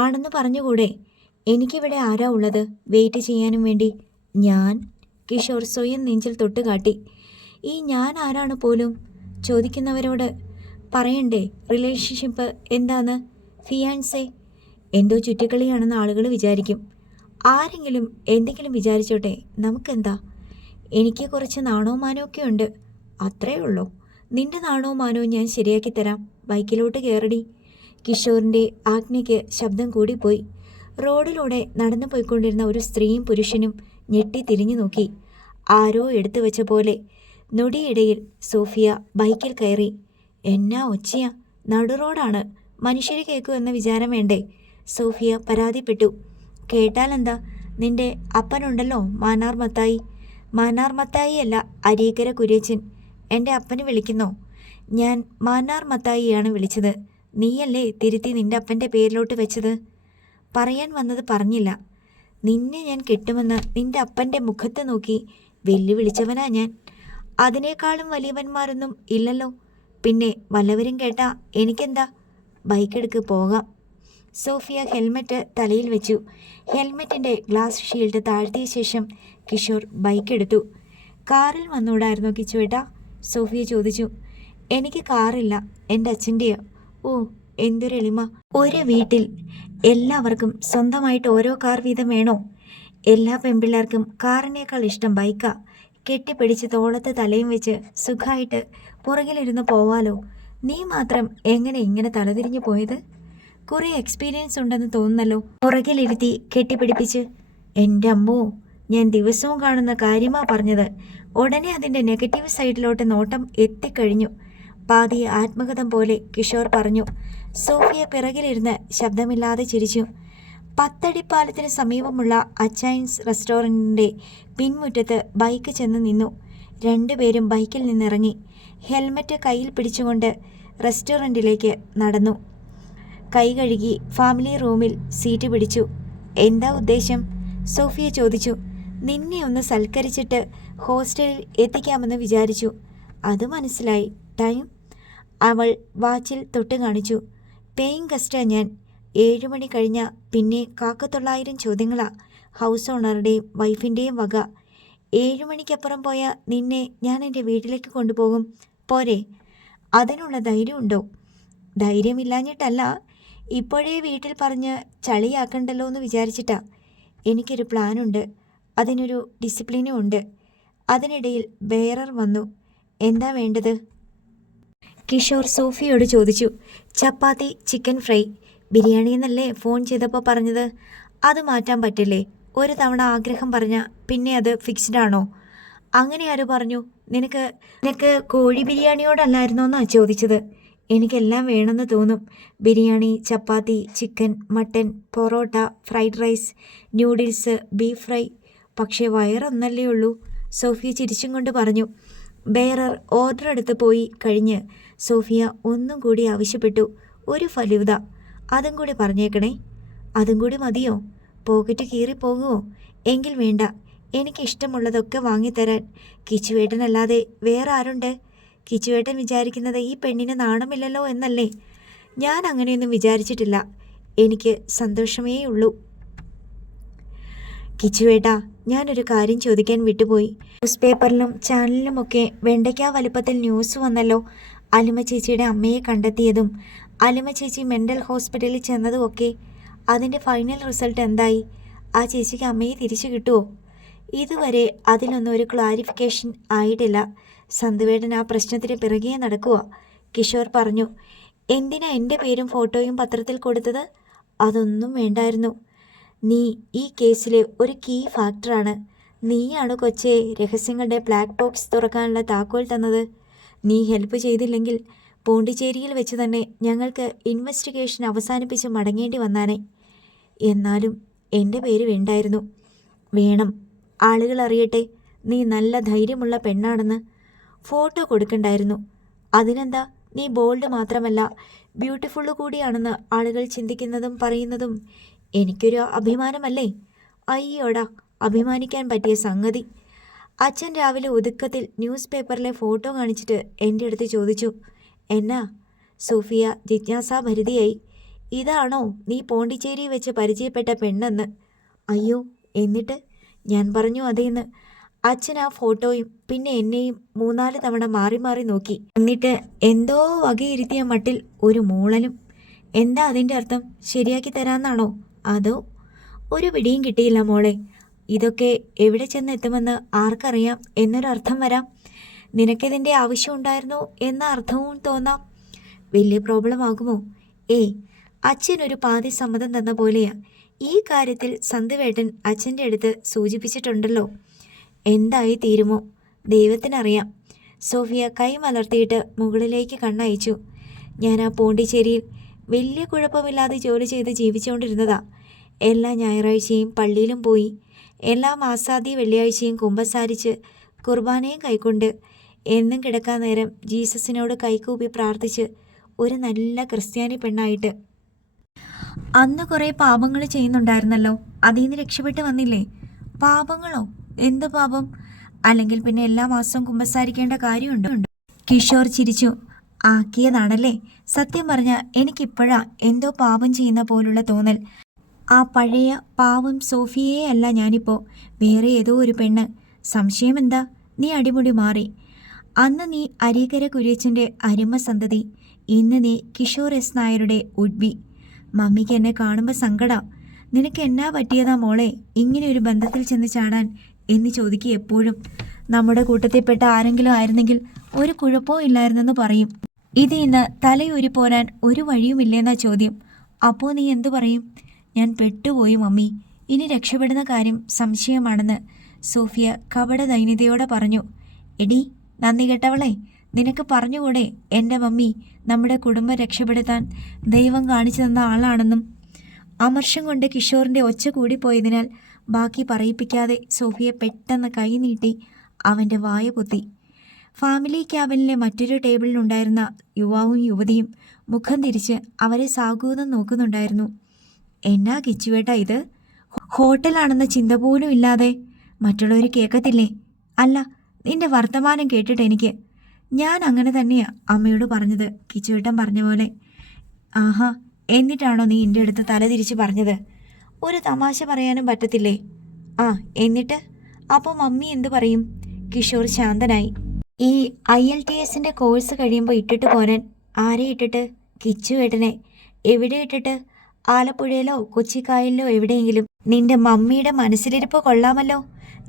ആണെന്ന് പറഞ്ഞുകൂടെ? എനിക്കിവിടെ ആരാ ഉള്ളത് വെയിറ്റ് ചെയ്യാനും വേണ്ടി? ഞാൻ. കിഷോർ സ്വയം നെഞ്ചിൽ തൊട്ടുകാട്ടി. ഈ ഞാൻ ആരാണ് പോലും ചോദിക്കുന്നവരോട് പറയണ്ടേ? റിലേഷൻഷിപ്പ് എന്താന്ന്? ഫിയാൻസേ? എന്തോ ചുറ്റിക്കളിയാണെന്ന് ആളുകൾ വിചാരിക്കും. ആരെങ്കിലും എന്തെങ്കിലും വിചാരിച്ചോട്ടെ, നമുക്കെന്താ? എനിക്ക് കുറച്ച് നാണവും മാനമൊക്കെ ഉണ്ട്, അത്രേ ഉള്ളൂ. നിന്റെ നാണവും മാനവും ഞാൻ ശരിയാക്കി തരാം. ബൈക്കിലോട്ട് കയറടി. കിഷോറിൻ്റെ ആജ്ഞയ്ക്ക് ശബ്ദം കൂടിപ്പോയി. റോഡിലൂടെ നടന്നു പോയിക്കൊണ്ടിരുന്ന ഒരു സ്ത്രീയും പുരുഷനും ഞെട്ടി തിരിഞ്ഞു നോക്കി. ആരോ എടുത്തു വെച്ച പോലെ നൊടിയിടയിൽ സോഫിയ ബൈക്കിൽ കയറി. എന്നാ ഒച്ചയാ, നടുറോഡാണ്, മനുഷ്യർ കേൾക്കുമെന്ന വിചാരം വേണ്ടേ? സോഫിയ പരാതിപ്പെട്ടു. കേട്ടാലെന്താ, നിന്റെ അപ്പനുണ്ടല്ലോ മാനാർ മത്തായി. മാനാർ മത്തായി അല്ല, അരീക്കര കുര്യച്ചൻ. എൻ്റെ അപ്പന് വിളിക്കുന്നോ? ഞാൻ മാനാർ മത്തായിയാണ് വിളിച്ചത്. നീയല്ലേ തിരുത്തി നിന്റെ അപ്പൻ്റെ പേരിലോട്ട് വെച്ചത്? പറയാൻ വന്നത് പറഞ്ഞില്ല. നിന്നെ ഞാൻ കെട്ടുമെന്ന് നിന്റെ അപ്പൻ്റെ മുഖത്ത് നോക്കി വെല്ലുവിളിച്ചവനാ ഞാൻ. അതിനേക്കാളും വലിയവന്മാരൊന്നും ഇല്ലല്ലോ. പിന്നെ വല്ലവരും കേട്ടാ എനിക്കെന്താ? ബൈക്കെടുക്ക്, പോകാം. സോഫിയ ഹെൽമെറ്റ് തലയിൽ വെച്ചു. ഹെൽമെറ്റിൻ്റെ ഗ്ലാസ് ഷീൽഡ് താഴ്ത്തിയ ശേഷം കിഷോർ ബൈക്കെടുത്തു. കാറിൽ വന്നുകൂടായിരുന്നോ കിച്ചുവേട്ടാ? സോഫിയ ചോദിച്ചു. എനിക്ക് കാറില്ല, എൻ്റെ അച്ഛൻ്റെയോ. ഓ, എന്തൊരെളിമ. ഒരു വീട്ടിൽ എല്ലാവർക്കും സ്വന്തമായിട്ട് ഓരോ കാർ വീതം വേണോ? എല്ലാ പെൺപിള്ളേർക്കും കാറിനേക്കാൾ ഇഷ്ടം ബൈക്കാ. കെട്ടിപ്പിടിച്ച് തോളത്ത് തലയും വെച്ച് സുഖമായിട്ട് പുറകിലിരുന്ന് പോവാലോ. നീ മാത്രം എങ്ങനെ ഇങ്ങനെ തലതിരിഞ്ഞു പോയത്? കുറേ എക്സ്പീരിയൻസ് ഉണ്ടെന്ന് തോന്നുന്നല്ലോ പുറകിലിരുത്തി കെട്ടിപ്പിടിപ്പിച്ച്. എൻ്റെ അമ്മോ, ഞാൻ ദിവസവും കാണുന്ന കാര്യമാ പറഞ്ഞത്. ഉടനെ അതിൻ്റെ നെഗറ്റീവ് സൈഡിലോട്ട് നോട്ടം എത്തിക്കഴിഞ്ഞു. പാതി ആത്മകഥം പോലെ കിഷോർ പറഞ്ഞു. സോഫിയ പിറകിലിരുന്ന് ശബ്ദമില്ലാതെ ചിരിച്ചു. പത്തടിപ്പാലത്തിന് സമീപമുള്ള അച്ചൈൻസ് റെസ്റ്റോറൻറ്റിൻ്റെ പിൻമുറ്റത്ത് ബൈക്ക് ചെന്ന് നിന്നു. രണ്ടുപേരും ബൈക്കിൽ നിന്നിറങ്ങി. ഹെൽമറ്റ് കയ്യിൽ പിടിച്ചുകൊണ്ട് റെസ്റ്റോറൻറ്റിലേക്ക് നടന്നു. കൈ കഴുകി ഫാമിലി റൂമിൽ സീറ്റ് പിടിച്ചു. എന്താ ഉദ്ദേശം? സോഫിയ ചോദിച്ചു. നിന്നെ ഒന്ന് സൽക്കരിച്ചിട്ട് ഹോസ്റ്റലിൽ എത്തിക്കാമെന്ന് വിചാരിച്ചു. അത് മനസ്സിലായി. ടൈം? അവൾ വാച്ചിൽ തൊട്ട് കാണിച്ചു. പേയിങ് ഗസ്റ്റാ ഞാൻ. 7 മണി കഴിഞ്ഞാൽ പിന്നെ 900 ചോദ്യങ്ങളാ ഹൗസ് ഓണറുടെയും വൈഫിൻ്റെയും വക. 7 മണിക്കപ്പുറം പോയാൽ നിന്നെ ഞാൻ എൻ്റെ വീട്ടിലേക്ക് കൊണ്ടുപോകും, പോരെ? അതിനുള്ള ധൈര്യമുണ്ടോ? ധൈര്യമില്ലാഞ്ഞിട്ടല്ല, ഇപ്പോഴേ വീട്ടിൽ പറഞ്ഞ് ചളിയാക്കണ്ടല്ലോ എന്ന് വിചാരിച്ചിട്ടാ. എനിക്കൊരു പ്ലാനുണ്ട്, അതിനൊരു ഡിസിപ്ലിനും ഉണ്ട്. അതിനിടയിൽ ബെയറർ വന്നു. എന്താ വേണ്ടത്? കിഷോർ സോഫിയോട് ചോദിച്ചു. ചപ്പാത്തി, ചിക്കൻ ഫ്രൈ, ബിരിയാണി എന്നല്ലേ ഫോൺ ചെയ്തപ്പോൾ പറഞ്ഞത്? അത് മാറ്റാൻ പറ്റില്ലേ? ഒരു തവണ ആഗ്രഹം പറഞ്ഞാൽ പിന്നെ അത് ഫിക്സ്ഡ് ആണോ? അങ്ങനെ ആര് പറഞ്ഞു? നിനക്ക് കോഴി ബിരിയാണിയോടല്ലായിരുന്നോന്നാ ചോദിച്ചത്. എനിക്കെല്ലാം വേണമെന്ന് തോന്നും. Biryani, chapati, chicken, mutton, parotta, fried rice, noodles, beef fry. പക്ഷേ വയറൊന്നല്ലേ ഉള്ളൂ, സോഫിയ ചിരിച്ചും കൊണ്ട് പറഞ്ഞു. ബെയറർ ഓർഡർ എടുത്ത് പോയി കഴിഞ്ഞ് സോഫിയ ഒന്നും കൂടി ആവശ്യപ്പെട്ടു. ഒരു ഫലൂദ. അതും കൂടി പറഞ്ഞേക്കണേ. അതും കൂടി മതിയോ? പോക്കറ്റ് കീറിപ്പോകുമോ? എങ്കിൽ വേണ്ട, എനിക്കിഷ്ടമുള്ളതൊക്കെ വാങ്ങിത്തരാൻ കിച്ചുവേട്ടനല്ലാതെ വേറെ ആരുണ്ട്? കിച്ചുവേട്ടൻ വിചാരിക്കുന്നത് ഈ പെണ്ണിന് നാണമില്ലല്ലോ എന്നല്ലേ? ഞാൻ അങ്ങനെയൊന്നും വിചാരിച്ചിട്ടില്ല. എനിക്ക് സന്തോഷമേ ഉള്ളൂ. കിച്ചുവേട്ടാ, ഞാനൊരു കാര്യം ചോദിക്കാൻ വിട്ടുപോയി. ന്യൂസ് പേപ്പറിലും ചാനലിലുമൊക്കെ വെണ്ടയ്ക്ക വലുപ്പത്തിൽ ന്യൂസ് വന്നല്ലോ. അലിമ ചേച്ചിയുടെ അമ്മയെ കണ്ടെത്തിയതും അലിമ ചേച്ചി മെൻ്റൽ ഹോസ്പിറ്റലിൽ ചെന്നതും ഒക്കെ. അതിൻ്റെ ഫൈനൽ റിസൾട്ട് എന്തായി? ആ ചേച്ചിക്ക് അമ്മയെ തിരിച്ചു കിട്ടുമോ? ഇതുവരെ അതിലൊന്നും ഒരു ക്ലാരിഫിക്കേഷൻ ആയിട്ടില്ല. സന്തുവേട്ടൻ ആ പ്രശ്നത്തിന് പിറകെ നടക്കുക, കിഷോർ പറഞ്ഞു. എന്തിനാ എൻ്റെ പേരും ഫോട്ടോയും പത്രത്തിൽ കൊടുത്തത്? അതൊന്നും വേണ്ടായിരുന്നു. നീ ഈ കേസിലെ ഒരു കീ ഫാക്ടറാണ്. നീയാണ് കൊച്ചെ രഹസ്യങ്ങളുടെ ബ്ലാക്ക് ബോക്സ് തുറക്കാനുള്ള താക്കോൽ തന്നത്. നീ ഹെൽപ്പ് ചെയ്തില്ലെങ്കിൽ പോണ്ടിച്ചേരിയിൽ വെച്ച് തന്നെ ഞങ്ങൾക്ക് ഇൻവെസ്റ്റിഗേഷൻ അവസാനിപ്പിച്ച് മടങ്ങേണ്ടി വന്നാനേ. എന്നാലും എൻ്റെ പേര് വേണ്ടായിരുന്നു. വേണം, ആളുകൾ അറിയട്ടെ നീ നല്ല ധൈര്യമുള്ള പെണ്ണാണെന്ന്. ഫോട്ടോ കൊടുക്കണ്ടായിരുന്നു. അതിനെന്താ, നീ ബോൾഡ് മാത്രമല്ല ബ്യൂട്ടിഫുള്ള് കൂടിയാണെന്ന് ആളുകൾ ചിന്തിക്കുന്നതും പറയുന്നതും എനിക്കൊരു അഭിമാനമല്ലേ? അയ്യോടാ, അഭിമാനിക്കാൻ പറ്റിയ സംഗതി. അച്ഛൻ രാവിലെ ഒതുക്കത്തിൽ ന്യൂസ് പേപ്പറിലെ ഫോട്ടോ കാണിച്ചിട്ട് എൻ്റെ അടുത്ത് ചോദിച്ചു. എന്നാ? സോഫിയ ജിജ്ഞാസാഭരിതയായി. ഇതാണോ നീ പോണ്ടിച്ചേരി വെച്ച് പരിചയപ്പെട്ട പെണ്ണെന്ന്? അയ്യോ, എന്നിട്ട്? ഞാൻ പറഞ്ഞു അതേന്ന്. അച്ഛൻ ആ ഫോട്ടോയും പിന്നെ എന്നെയും 3-4 തവണ മാറി മാറി നോക്കി. എന്നിട്ട് എന്തോ വകയിരുത്തിയ മട്ടിൽ ഒരു മൂളലും. എന്താ അതിൻ്റെ അർത്ഥം? ശരിയാക്കി തരാമെന്നാണോ? അതോ? ഒരു പിടിയും കിട്ടിയില്ല മോളെ. ഇതൊക്കെ എവിടെ ചെന്നെത്തുമെന്ന് ആർക്കറിയാം എന്നൊരർത്ഥം വരാം. നിനക്കിതിൻ്റെ ആവശ്യമുണ്ടായിരുന്നു എന്ന അർത്ഥവും തോന്നാം. വലിയ പ്രോബ്ലം ആകുമോ? അച്ഛനൊരു പാതി സമ്മതം തന്ന പോലെയാ. ഈ കാര്യത്തിൽ സന്തുവേട്ടൻ അച്ഛൻ്റെ അടുത്ത് സൂചിപ്പിച്ചിട്ടുണ്ടല്ലോ. എന്തായി തീരുമോ ദൈവത്തിനറിയാം. സോഫിയ കൈ മലർത്തിയിട്ട് മുകളിലേക്ക് കണ്ണയച്ചു. ഞാൻ ആ പോണ്ടിച്ചേരിയിൽ വലിയ കുഴപ്പമില്ലാതെ ജോലി ചെയ്ത് ജീവിച്ചുകൊണ്ടിരുന്നതാ. എല്ലാ ഞായറാഴ്ചയും പള്ളിയിലും പോയി, എല്ലാ മാസാദി വെള്ളിയാഴ്ചയും കുമ്പസാരിച്ച് കുർബാനയും കൈക്കൊണ്ട് എന്നും കിടക്കാൻ നേരം ജീസസിനോട് കൈകൂപ്പി പ്രാർത്ഥിച്ച് ഒരു നല്ല ക്രിസ്ത്യാനി പെണ്ണായിട്ട്. അന്ന് കുറേ പാപങ്ങൾ ചെയ്യുന്നുണ്ടായിരുന്നല്ലോ, അതിൽ നിന്ന് രക്ഷപ്പെട്ട് വന്നില്ലേ? പാപങ്ങളോ? എന്ത് പാപം? അല്ലെങ്കിൽ പിന്നെ എല്ലാ മാസവും കുമ്പസാരിക്കേണ്ട കാര്യമുണ്ട്? കിഷോർ ചിരിച്ചു. ആക്കിയതാണല്ലേ. സത്യം പറഞ്ഞാൽ എനിക്കിപ്പോഴാ എന്തോ പാപം ചെയ്യുന്ന പോലുള്ള തോന്നൽ. ആ പഴയ പാവം സോഫിയേ അല്ല ഞാനിപ്പോൾ, വേറെ ഏതോ ഒരു പെണ്ണ്. സംശയം എന്താ? നീ അടിമുടി മാറി. അന്ന് നീ അരീക്കര കുര്യച്ചൻ്റെ അരുമ സന്തതി, ഇന്ന് നീ കിഷോർ എസ് നായരുടെ ഉഡ്ബി. മമ്മിക്ക് എന്നെ കാണുമ്പോൾ സങ്കടാ. നിനക്ക് എന്നാ പറ്റിയതാ മോളെ ഇങ്ങനെ ഒരു ബന്ധത്തിൽ ചെന്ന് ചാടാൻ എന്ന് ചോദിക്കുക എപ്പോഴും. നമ്മുടെ കൂട്ടത്തിൽപ്പെട്ട ആരെങ്കിലും ആയിരുന്നെങ്കിൽ ഒരു കുഴപ്പവും ഇല്ലായിരുന്നെന്ന് പറയും. ഇത് ഇന്ന് തലയൂരി പോരാൻ ഒരു വഴിയുമില്ലെന്നാ ചോദ്യം. അപ്പോൾ നീ എന്തു പറയും? ഞാൻ പെട്ടുപോയി മമ്മി, ഇനി രക്ഷപ്പെടുന്ന കാര്യം സംശയമാണെന്ന് സോഫിയ കപട ദൈന്യതയോടെ പറഞ്ഞു. എടി നന്ദി കെട്ടവളെ, നിനക്ക് പറഞ്ഞുകൂടെ എൻ്റെ മമ്മി നമ്മുടെ കുടുംബം രക്ഷപ്പെടുത്താൻ ദൈവം കാണിച്ചു തന്ന ആളാണെന്നും? അമർഷം കൊണ്ട് കിഷോറിൻ്റെ ഒച്ച കൂടിപ്പോയതിനാൽ ബാക്കി പറയിപ്പിക്കാതെ സോഫിയ പെട്ടെന്ന് കൈ നീട്ടി അവൻ്റെ വായ പൊത്തി. ഫാമിലി ക്യാബിനിലെ മറ്റൊരു ടേബിളിലുണ്ടായിരുന്ന യുവാവും യുവതിയും മുഖം തിരിച്ച് അവരെ സാഗൂതം നോക്കുന്നുണ്ടായിരുന്നു. എന്നാ കിച്ചുവേട്ട ഇത്? ഹോട്ടലാണെന്ന ചിന്ത പോലും ഇല്ലാതെ. മറ്റുള്ളവർ കേൾക്കത്തില്ലേ? അല്ല, നിന്റെ വർത്തമാനം കേട്ടിട്ട് എനിക്ക്. ഞാൻ അങ്ങനെ തന്നെയാ അമ്മയോട് പറഞ്ഞത്, കിച്ചുവേട്ടൻ പറഞ്ഞ പോലെ. ആഹാ, എന്നിട്ടാണോ നീ എൻ്റെ അടുത്ത് തല തിരിച്ച് പറഞ്ഞത്? ഒരു തമാശ പറയാനും പറ്റത്തില്ലേ? എന്നിട്ട് അപ്പോൾ മമ്മി എന്തു പറയും? കിഷോർ ശാന്തനായി. ഈ IELTSന്റെ കോഴ്സ് കഴിയുമ്പോൾ ഇട്ടിട്ട് പോരാൻ. ആരെ ഇട്ടിട്ട്? കിച്ചുവേട്ടനെ. എവിടെ ഇട്ടിട്ട്? ആലപ്പുഴയിലോ കൊച്ചിക്കായലിലോ എവിടെയെങ്കിലും. നിന്റെ മമ്മിയുടെ മനസ്സിലിരിപ്പ് കൊള്ളാമല്ലോ.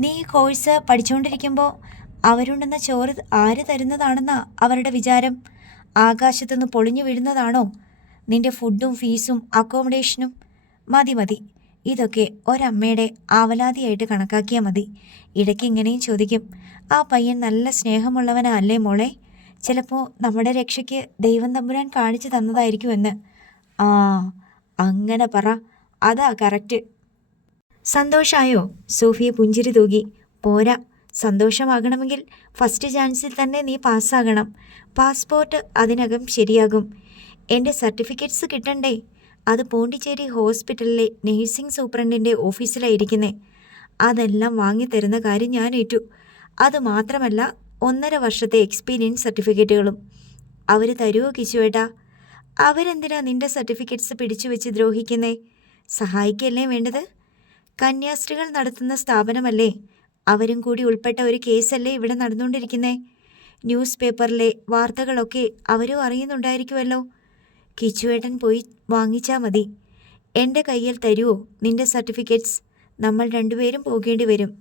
നീ ഈ കോഴ്സ് പഠിച്ചുകൊണ്ടിരിക്കുമ്പോൾ അവരുണ്ടെന്ന ചോറ് ആര് തരുന്നതാണെന്നാ അവരുടെ വിചാരം? ആകാശത്തുനിന്ന് പൊളിഞ്ഞു വീഴുന്നതാണോ നിന്റെ ഫുഡും ഫീസും അക്കോമഡേഷനും? മതി മതി, ഇതൊക്കെ ഒരമ്മയുടെ ആവലാതിയായിട്ട് കണക്കാക്കിയാൽ മതി. ഇടയ്ക്ക് ഇങ്ങനെയും ചോദിക്കും, ആ പയ്യൻ നല്ല സ്നേഹമുള്ളവനാ അല്ലേ മോളെ? ചിലപ്പോൾ നമ്മുടെ രക്ഷയ്ക്ക് ദൈവം തമ്പുരാൻ കാണിച്ചു തന്നതായിരിക്കുമെന്ന്. ആ, അങ്ങനെ പറ, അതാ കറക്റ്റ്. സന്തോഷായോ? സോഫിയ പുഞ്ചിരി തൂകി. പോരാ, സന്തോഷമാകണമെങ്കിൽ ഫസ്റ്റ് ചാൻസിൽ തന്നെ നീ പാസ്സാകണം. പാസ്പോർട്ട് അതിനകം ശരിയാകും. എൻ്റെ സർട്ടിഫിക്കറ്റ്സ് കിട്ടണ്ടേ? അത് പോണ്ടിച്ചേരി ഹോസ്പിറ്റലിലെ നേഴ്സിംഗ് സൂപ്രണ്ടിൻ്റെ ഓഫീസിലായിരിക്കുന്നേ. അതെല്ലാം വാങ്ങിത്തരുന്ന കാര്യം ഞാൻ ഏറ്റു. അതുമാത്രമല്ല 1.5 വർഷത്തെ എക്സ്പീരിയൻസ് സർട്ടിഫിക്കറ്റുകളും. അവർ തരുമോ കിച്ചുവേട്ടാ? അവരെന്തിനാ നിന്റെ സർട്ടിഫിക്കറ്റ്സ് പിടിച്ചു വെച്ച് ദ്രോഹിക്കുന്നേ? സഹായിക്കല്ലേ വേണ്ടത്? കന്യാസ്ത്രീകൾ നടത്തുന്ന സ്ഥാപനമല്ലേ? അവരും കൂടി ഉൾപ്പെട്ട ഒരു കേസല്ലേ ഇവിടെ നടന്നുകൊണ്ടിരിക്കുന്നേ? ന്യൂസ് പേപ്പറിലെ വാർത്തകളൊക്കെ അവരും അറിയുന്നുണ്ടായിരിക്കുമല്ലോ. കിച്ചുവേട്ടൻ പോയി വാങ്ങിച്ചാൽ മതി. എൻ്റെ കയ്യിൽ തരുമോ നിന്റെ സർട്ടിഫിക്കറ്റ്സ്? നമ്മൾ രണ്ടുപേരും പോകേണ്ടി വരും.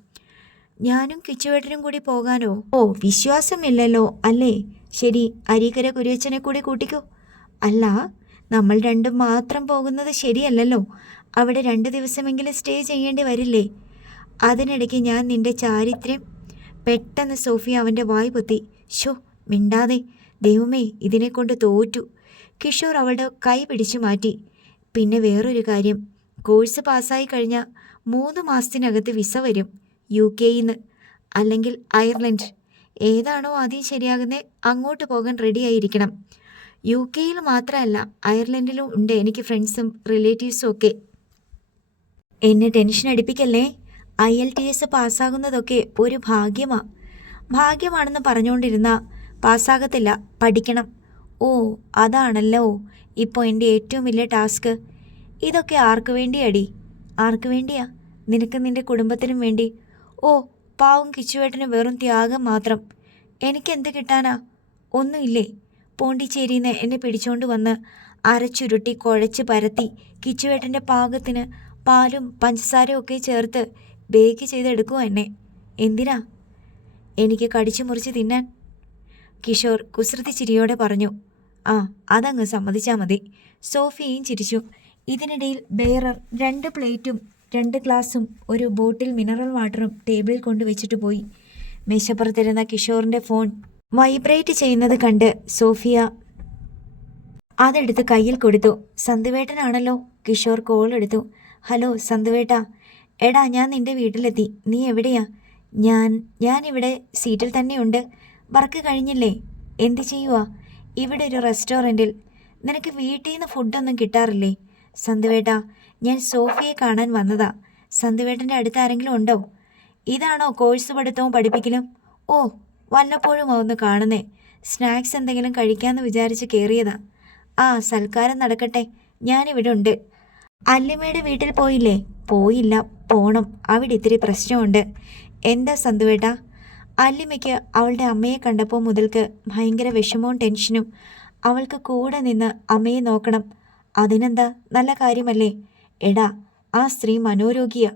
ഞാനും കിച്ചുവേട്ടനും കൂടി പോകാനോ? ഓ, വിശ്വാസമില്ലല്ലോ അല്ലേ? ശരി, അരീക്കര കുര്യച്ചനെ കൂടി കൂട്ടിക്കോ. അല്ല, നമ്മൾ രണ്ടും മാത്രം പോകുന്നത് ശരിയല്ലല്ലോ. അവിടെ 2 ദിവസമെങ്കിലും സ്റ്റേ ചെയ്യേണ്ടി വരില്ലേ? അതിനിടയ്ക്ക് ഞാൻ നിന്റെ ചാരിത്രം. പെട്ടെന്ന് സോഫിയ അവൻ്റെ വായ് പൊത്തി. ഷോ, മിണ്ടാതെ. ദൈവമേ, ഇതിനെക്കൊണ്ട് തോറ്റു. കിഷോർ അവളുടെ കൈ പിടിച്ചു മാറ്റി. പിന്നെ വേറൊരു കാര്യം, കോഴ്സ് പാസ്സായി കഴിഞ്ഞാൽ 3 മാസത്തിനകത്ത് വിസ വരും. UK-ന്ന് അല്ലെങ്കിൽ അയർലൻഡ്, ഏതാണോ ആദ്യം ശരിയാകുന്നത് അങ്ങോട്ട് പോകാൻ റെഡിയായിരിക്കണം. UK-യിൽ മാത്രമല്ല, അയർലൻഡിലും ഉണ്ട് എനിക്ക് ഫ്രണ്ട്സും റിലേറ്റീവ്സും ഒക്കെ. എന്നെ ടെൻഷൻ അടിപ്പിക്കല്ലേ. IELTS പാസ്സാകുന്നതൊക്കെ ഒരു ഭാഗ്യമാണെന്ന് പറഞ്ഞുകൊണ്ടിരുന്ന പാസ്സാകത്തില്ല. പഠിക്കണം. ഓ, അതാണല്ലോ ഇപ്പോൾ എൻ്റെ ഏറ്റവും വലിയ ടാസ്ക്. ഇതൊക്കെ ആർക്ക് വേണ്ടിയാടി? ആർക്ക് വേണ്ടിയാ? നിനക്ക് നിൻ്റെ കുടുംബത്തിനും വേണ്ടി. ഓ, പാവം കിച്ചുവേട്ടന് വെറും ത്യാഗം മാത്രം. എനിക്കെന്ത് കിട്ടാനാ? ഒന്നുമില്ലേ? പോണ്ടിച്ചേരിയിൽ നിന്ന് എന്നെ പിടിച്ചോണ്ട് വന്ന് അരച്ചുരുട്ടി കുഴച്ച് പരത്തി കിച്ചുവേട്ടൻ്റെ പാകത്തിന് പാലും പഞ്ചസാരയും ഒക്കെ ചേർത്ത് ബേക്ക് ചെയ്തെടുക്കുമോ എന്നെ? എന്തിനാ? എനിക്ക് കടിച്ചു മുറിച്ച് തിന്നാൻ. കിഷോർ കുസൃതി ചിരിയോടെ പറഞ്ഞു. ആ, അതങ്ങ് സമ്മതിച്ചാൽ മതി. സോഫിയയും ചിരിച്ചു. ഇതിനിടയിൽ ബെയറർ 2 പ്ലേറ്റും 2 ഗ്ലാസും ഒരു ബോട്ടിൽ മിനറൽ വാട്ടറും ടേബിളിൽ കൊണ്ടുവച്ചിട്ട് പോയി. മേശപ്പുറത്തിരുന്ന കിഷോറിൻ്റെ ഫോൺ വൈബ്രേറ്റ് ചെയ്യുന്നത് കണ്ട് സോഫിയ അതെടുത്ത് കയ്യിൽ കൊടുത്തു. സന്തുവേട്ടനാണല്ലോ. കിഷോർ കോൾ എടുത്തു. ഹലോ സന്തുവേട്ടാ. എടാ, ഞാൻ നിൻ്റെ വീട്ടിലെത്തി. നീ എവിടെയാ? ഞാനിവിടെ സീറ്റിൽ തന്നെയുണ്ട്. വർക്ക് കഴിഞ്ഞില്ലേ? എന്ത് ചെയ്യുവാ? ഇവിടെ ഒരു റെസ്റ്റോറൻറ്റിൽ. നിനക്ക് വീട്ടിൽ നിന്ന് ഫുഡൊന്നും കിട്ടാറില്ലേ? സന്തുവേട്ടാ, ഞാൻ സോഫിയെ കാണാൻ വന്നതാ. സന്തുവേട്ടൻ്റെ അടുത്ത് ആരെങ്കിലും ഉണ്ടോ? ഇതാണോ കോഴ്സ് പഠിത്തവും പഠിപ്പിക്കലും? ഓ, വല്ലപ്പോഴും ഒന്ന് കാണുന്നേ. സ്നാക്സ് എന്തെങ്കിലും കഴിക്കാമെന്ന് വിചാരിച്ച് കയറിയതാ. ആ, സൽക്കാരം നടക്കട്ടെ, ഞാനിവിടെ ഉണ്ട്. അല്ലിമയുടെ വീട്ടിൽ പോയില്ലേ? പോയില്ല, പോണം. അവിടെ ഇത്തിരി പ്രശ്നമുണ്ട്. എന്താ സന്തുവേട്ടാ? അല്ലിമയ്ക്ക് അവളുടെ അമ്മയെ കണ്ടപ്പോൾ മുതൽക്ക് ഭയങ്കര വിഷമവും ടെൻഷനും. അവൾക്ക് കൂടെ നിന്ന് അമ്മയെ നോക്കണം. അതിനെന്താ, നല്ല കാര്യമല്ലേ? എടാ, ആ സ്ത്രീ മനോരോഗിയാ.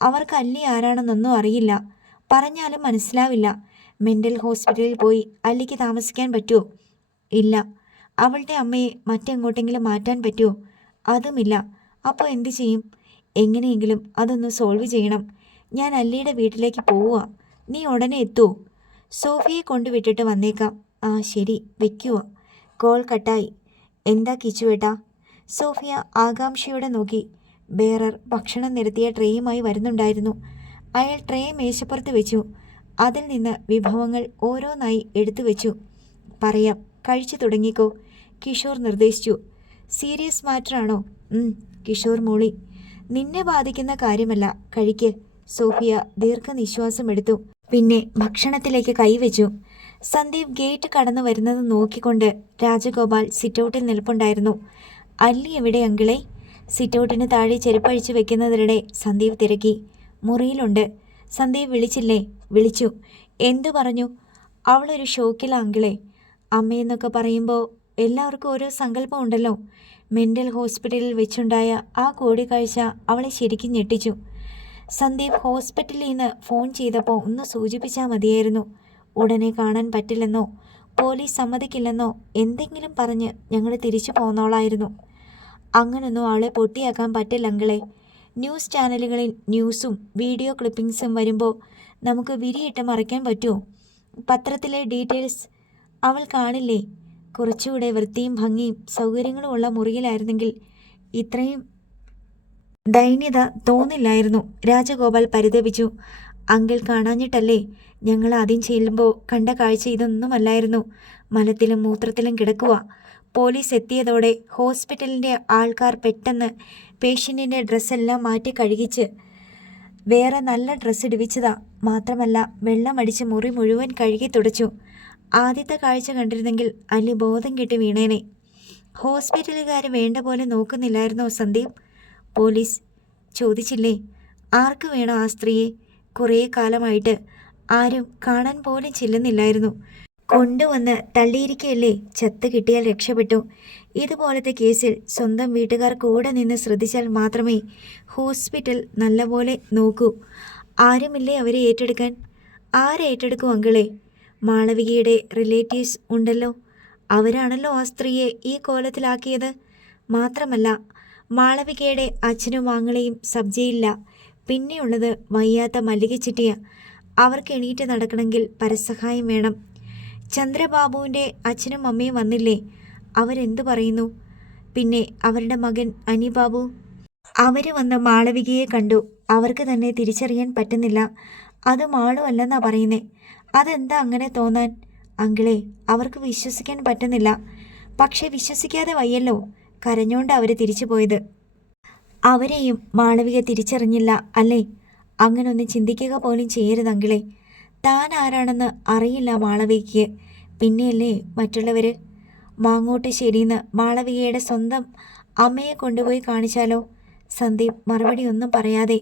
അവർക്ക് അല്ലി ആരാണെന്നൊന്നും അറിയില്ല. പറഞ്ഞാലും മനസ്സിലാവില്ല. മെൻ്റൽ ഹോസ്പിറ്റലിൽ പോയി അല്ലിക്ക് താമസിക്കാൻ പറ്റുമോ? ഇല്ല. അവളുടെ അമ്മയെ മറ്റെങ്ങോട്ടെങ്കിലും മാറ്റാൻ പറ്റുമോ? അതുമില്ല. അപ്പോൾ എന്തു ചെയ്യും? എങ്ങനെയെങ്കിലും അതൊന്ന് സോൾവ് ചെയ്യണം. ഞാൻ അല്ലിയുടെ വീട്ടിലേക്ക് പോവുക. നീ ഉടനെ എത്തുമോ? സോഫിയെ കൊണ്ടുവിട്ടിട്ട് വന്നേക്കാം. ആ ശരി, വെക്കുക. കോൾ കട്ടായി. എന്താ കിച്ചുവേട്ടാ? സോഫിയ ആകാംക്ഷയോടെ നോക്കി. ബേറർ ഭക്ഷണം നിരത്തിയ ട്രേയുമായി വരുന്നുണ്ടായിരുന്നു. അയാൾ ട്രേ മേശപ്പുറത്ത് വെച്ചു. അതിൽ നിന്ന് വിഭവങ്ങൾ ഓരോന്നായി എടുത്തു വെച്ചു. പറയാം, കഴിച്ചു തുടങ്ങിക്കോ, കിഷോർ നിർദ്ദേശിച്ചു. സീരിയസ് മാറ്ററാണോ? കിഷോർ മൂളി. നിന്നെ ബാധിക്കുന്ന കാര്യമല്ല, കഴിക്ക്. സോഫിയ ദീർഘനിശ്വാസം എടുത്തു. പിന്നെ ഭക്ഷണത്തിലേക്ക് കൈവച്ചു. സന്ദീപ് ഗേറ്റ് കടന്നു വരുന്നത് നോക്കിക്കൊണ്ട് രാജഗോപാൽ സിറ്റൗട്ടിൽ നിൽപ്പുണ്ടായിരുന്നു. അല്ലി എവിടെ അങ്കിളെ? സിറ്റൗട്ടിന് താഴെ ചെരുപ്പഴിച്ചു വെക്കുന്നതിനിടെ സന്ദീപ് തിരക്കി. മുറിയിലുണ്ട്. സന്ദീപ് വിളിച്ചില്ലേ? വിളിച്ചു. എന്തു പറഞ്ഞു? അവളൊരു ഷോക്കിലാ അങ്കിളെ. അമ്മയെന്നൊക്കെ പറയുമ്പോൾ എല്ലാവർക്കും ഓരോ സങ്കല്പം ഉണ്ടല്ലോ. മെൻ്റൽ ഹോസ്പിറ്റലിൽ വെച്ചുണ്ടായ ആ കൂടിക്കാഴ്ച അവളെ ശരിക്കും ഞെട്ടിച്ചു. സന്ദീപ് ഹോസ്പിറ്റലിൽ നിന്ന് ഫോൺ ചെയ്തപ്പോൾ ഒന്ന് സൂചിപ്പിച്ചാൽ മതിയായിരുന്നു. ഉടനെ കാണാൻ പറ്റില്ലെന്നോ പോലീസ് സമ്മതിക്കില്ലെന്നോ എന്തെങ്കിലും പറഞ്ഞ് ഞങ്ങൾ തിരിച്ചു പോന്നോളായിരുന്നു. അങ്ങനൊന്നും അവളെ പൊട്ടിയാക്കാൻ പറ്റില്ല അങ്കിളെ. ന്യൂസ് ചാനലുകളിൽ ന്യൂസും വീഡിയോ ക്ലിപ്പിംഗ്സും വരുമ്പോൾ നമുക്ക് വിരിയിട്ട് മറയ്ക്കാൻ പറ്റുമോ? പത്രത്തിലെ ഡീറ്റെയിൽസ് അവൾ കാണില്ലേ? കുറച്ചുകൂടെ വൃത്തിയും ഭംഗിയും സൗകര്യങ്ങളും ഉള്ള മുറിയിലായിരുന്നെങ്കിൽ ഇത്രയും ദൈന്യത തോന്നില്ലായിരുന്നു. രാജഗോപാൽ പരിതപിച്ചു. അങ്കിൾ കാണാഞ്ഞിട്ടല്ലേ? ഞങ്ങൾ ആദ്യം ചെല്ലുമ്പോൾ കണ്ട കാഴ്ച ഇതൊന്നുമല്ലായിരുന്നു. മലത്തിലും മൂത്രത്തിലും കിടക്കുക. പോലീസ് എത്തിയതോടെ ഹോസ്പിറ്റലിൻ്റെ ആൾക്കാർ പെട്ടെന്ന് പേഷ്യൻറ്റിൻ്റെ ഡ്രസ്സെല്ലാം മാറ്റി കഴുകിച്ച് വേറെ നല്ല ഡ്രസ്സ് ഇടിവിച്ചതാ. മാത്രമല്ല വെള്ളമടിച്ച് മുറി മുഴുവൻ കഴുകി തുടച്ചു. ആദ്യത്തെ കാഴ്ച കണ്ടിരുന്നെങ്കിൽ അല്ലി ബോധം കെട്ടി വീണേനെ. ഹോസ്പിറ്റലുകാർ വേണ്ട പോലെ നോക്കുന്നില്ലായിരുന്നോ സന്ദീപ്? പോലീസ് ചോദിച്ചില്ലേ? ആർക്ക് വേണോ ആ സ്ത്രീയെ? കുറേ കാലമായിട്ട് ആരും കാണാൻ പോലും ചെല്ലുന്നില്ലായിരുന്നു. കൊണ്ടുവന്ന് തള്ളിയിരിക്കുകയല്ലേ. ചത്ത് കിട്ടിയാൽ രക്ഷപ്പെട്ടു. ഇതുപോലത്തെ കേസിൽ സ്വന്തം വീട്ടുകാർ കൂടെ നിന്ന് ശ്രദ്ധിച്ചാൽ മാത്രമേ ഹോസ്പിറ്റൽ നല്ലപോലെ നോക്കൂ. ആരുമില്ലേ അവരെ ഏറ്റെടുക്കാൻ? ആരേറ്റെടുക്കും അങ്കിളെ? മാളവികയുടെ റിലേറ്റീവ്സ് ഉണ്ടല്ലോ. അവരാണല്ലോ ആ സ്ത്രീയെ ഈ കോലത്തിലാക്കിയത്. മാത്രമല്ല മാളവികയുടെ അച്ഛനും ആങ്ങളെയും സബ്ജയില്ല. പിന്നെയുള്ളത് വയ്യാത്ത മല്ലികച്ചിട്ടിയ. അവർക്ക് എണീറ്റ് നടക്കണമെങ്കിൽ പരസഹായം വേണം. ചന്ദ്രബാബുവിൻ്റെ അച്ഛനും അമ്മയും വന്നില്ലേ? അവരെന്തു പറയുന്നു? പിന്നെ അവരുടെ മകൻ അനിബാബു? അവർ വന്ന് മാളവികയെ കണ്ടു. അവർക്ക് തന്നെ തിരിച്ചറിയാൻ പറ്റുന്നില്ല. അത് മാളു അല്ലെന്നാ പറയുന്നേ. അതെന്താ അങ്ങനെ തോന്നാൻ? അങ്കിളെ, അവർക്ക് വിശ്വസിക്കാൻ പറ്റുന്നില്ല. പക്ഷെ വിശ്വസിക്കാതെ വയ്യല്ലോ. കരഞ്ഞോണ്ട് അവർ തിരിച്ചു പോയത്. അവരെയും മാളവിക തിരിച്ചറിഞ്ഞില്ല അല്ലേ? അങ്ങനൊന്ന് ചിന്തിക്കുക പോലും ചെയ്യരുത് അങ്കിളെ. താൻ ആരാണെന്ന് അറിയില്ല മാളവികയ്ക്ക്. പിന്നെയല്ലേ മറ്റുള്ളവർ. മാങ്ങോട്ടുശ്ശേരിന്ന് മാളവികയുടെ സ്വന്തം അമ്മയെ കൊണ്ടുപോയി കാണിച്ചാലോ? സന്ദീപ് മറുപടിയൊന്നും പറയാതെ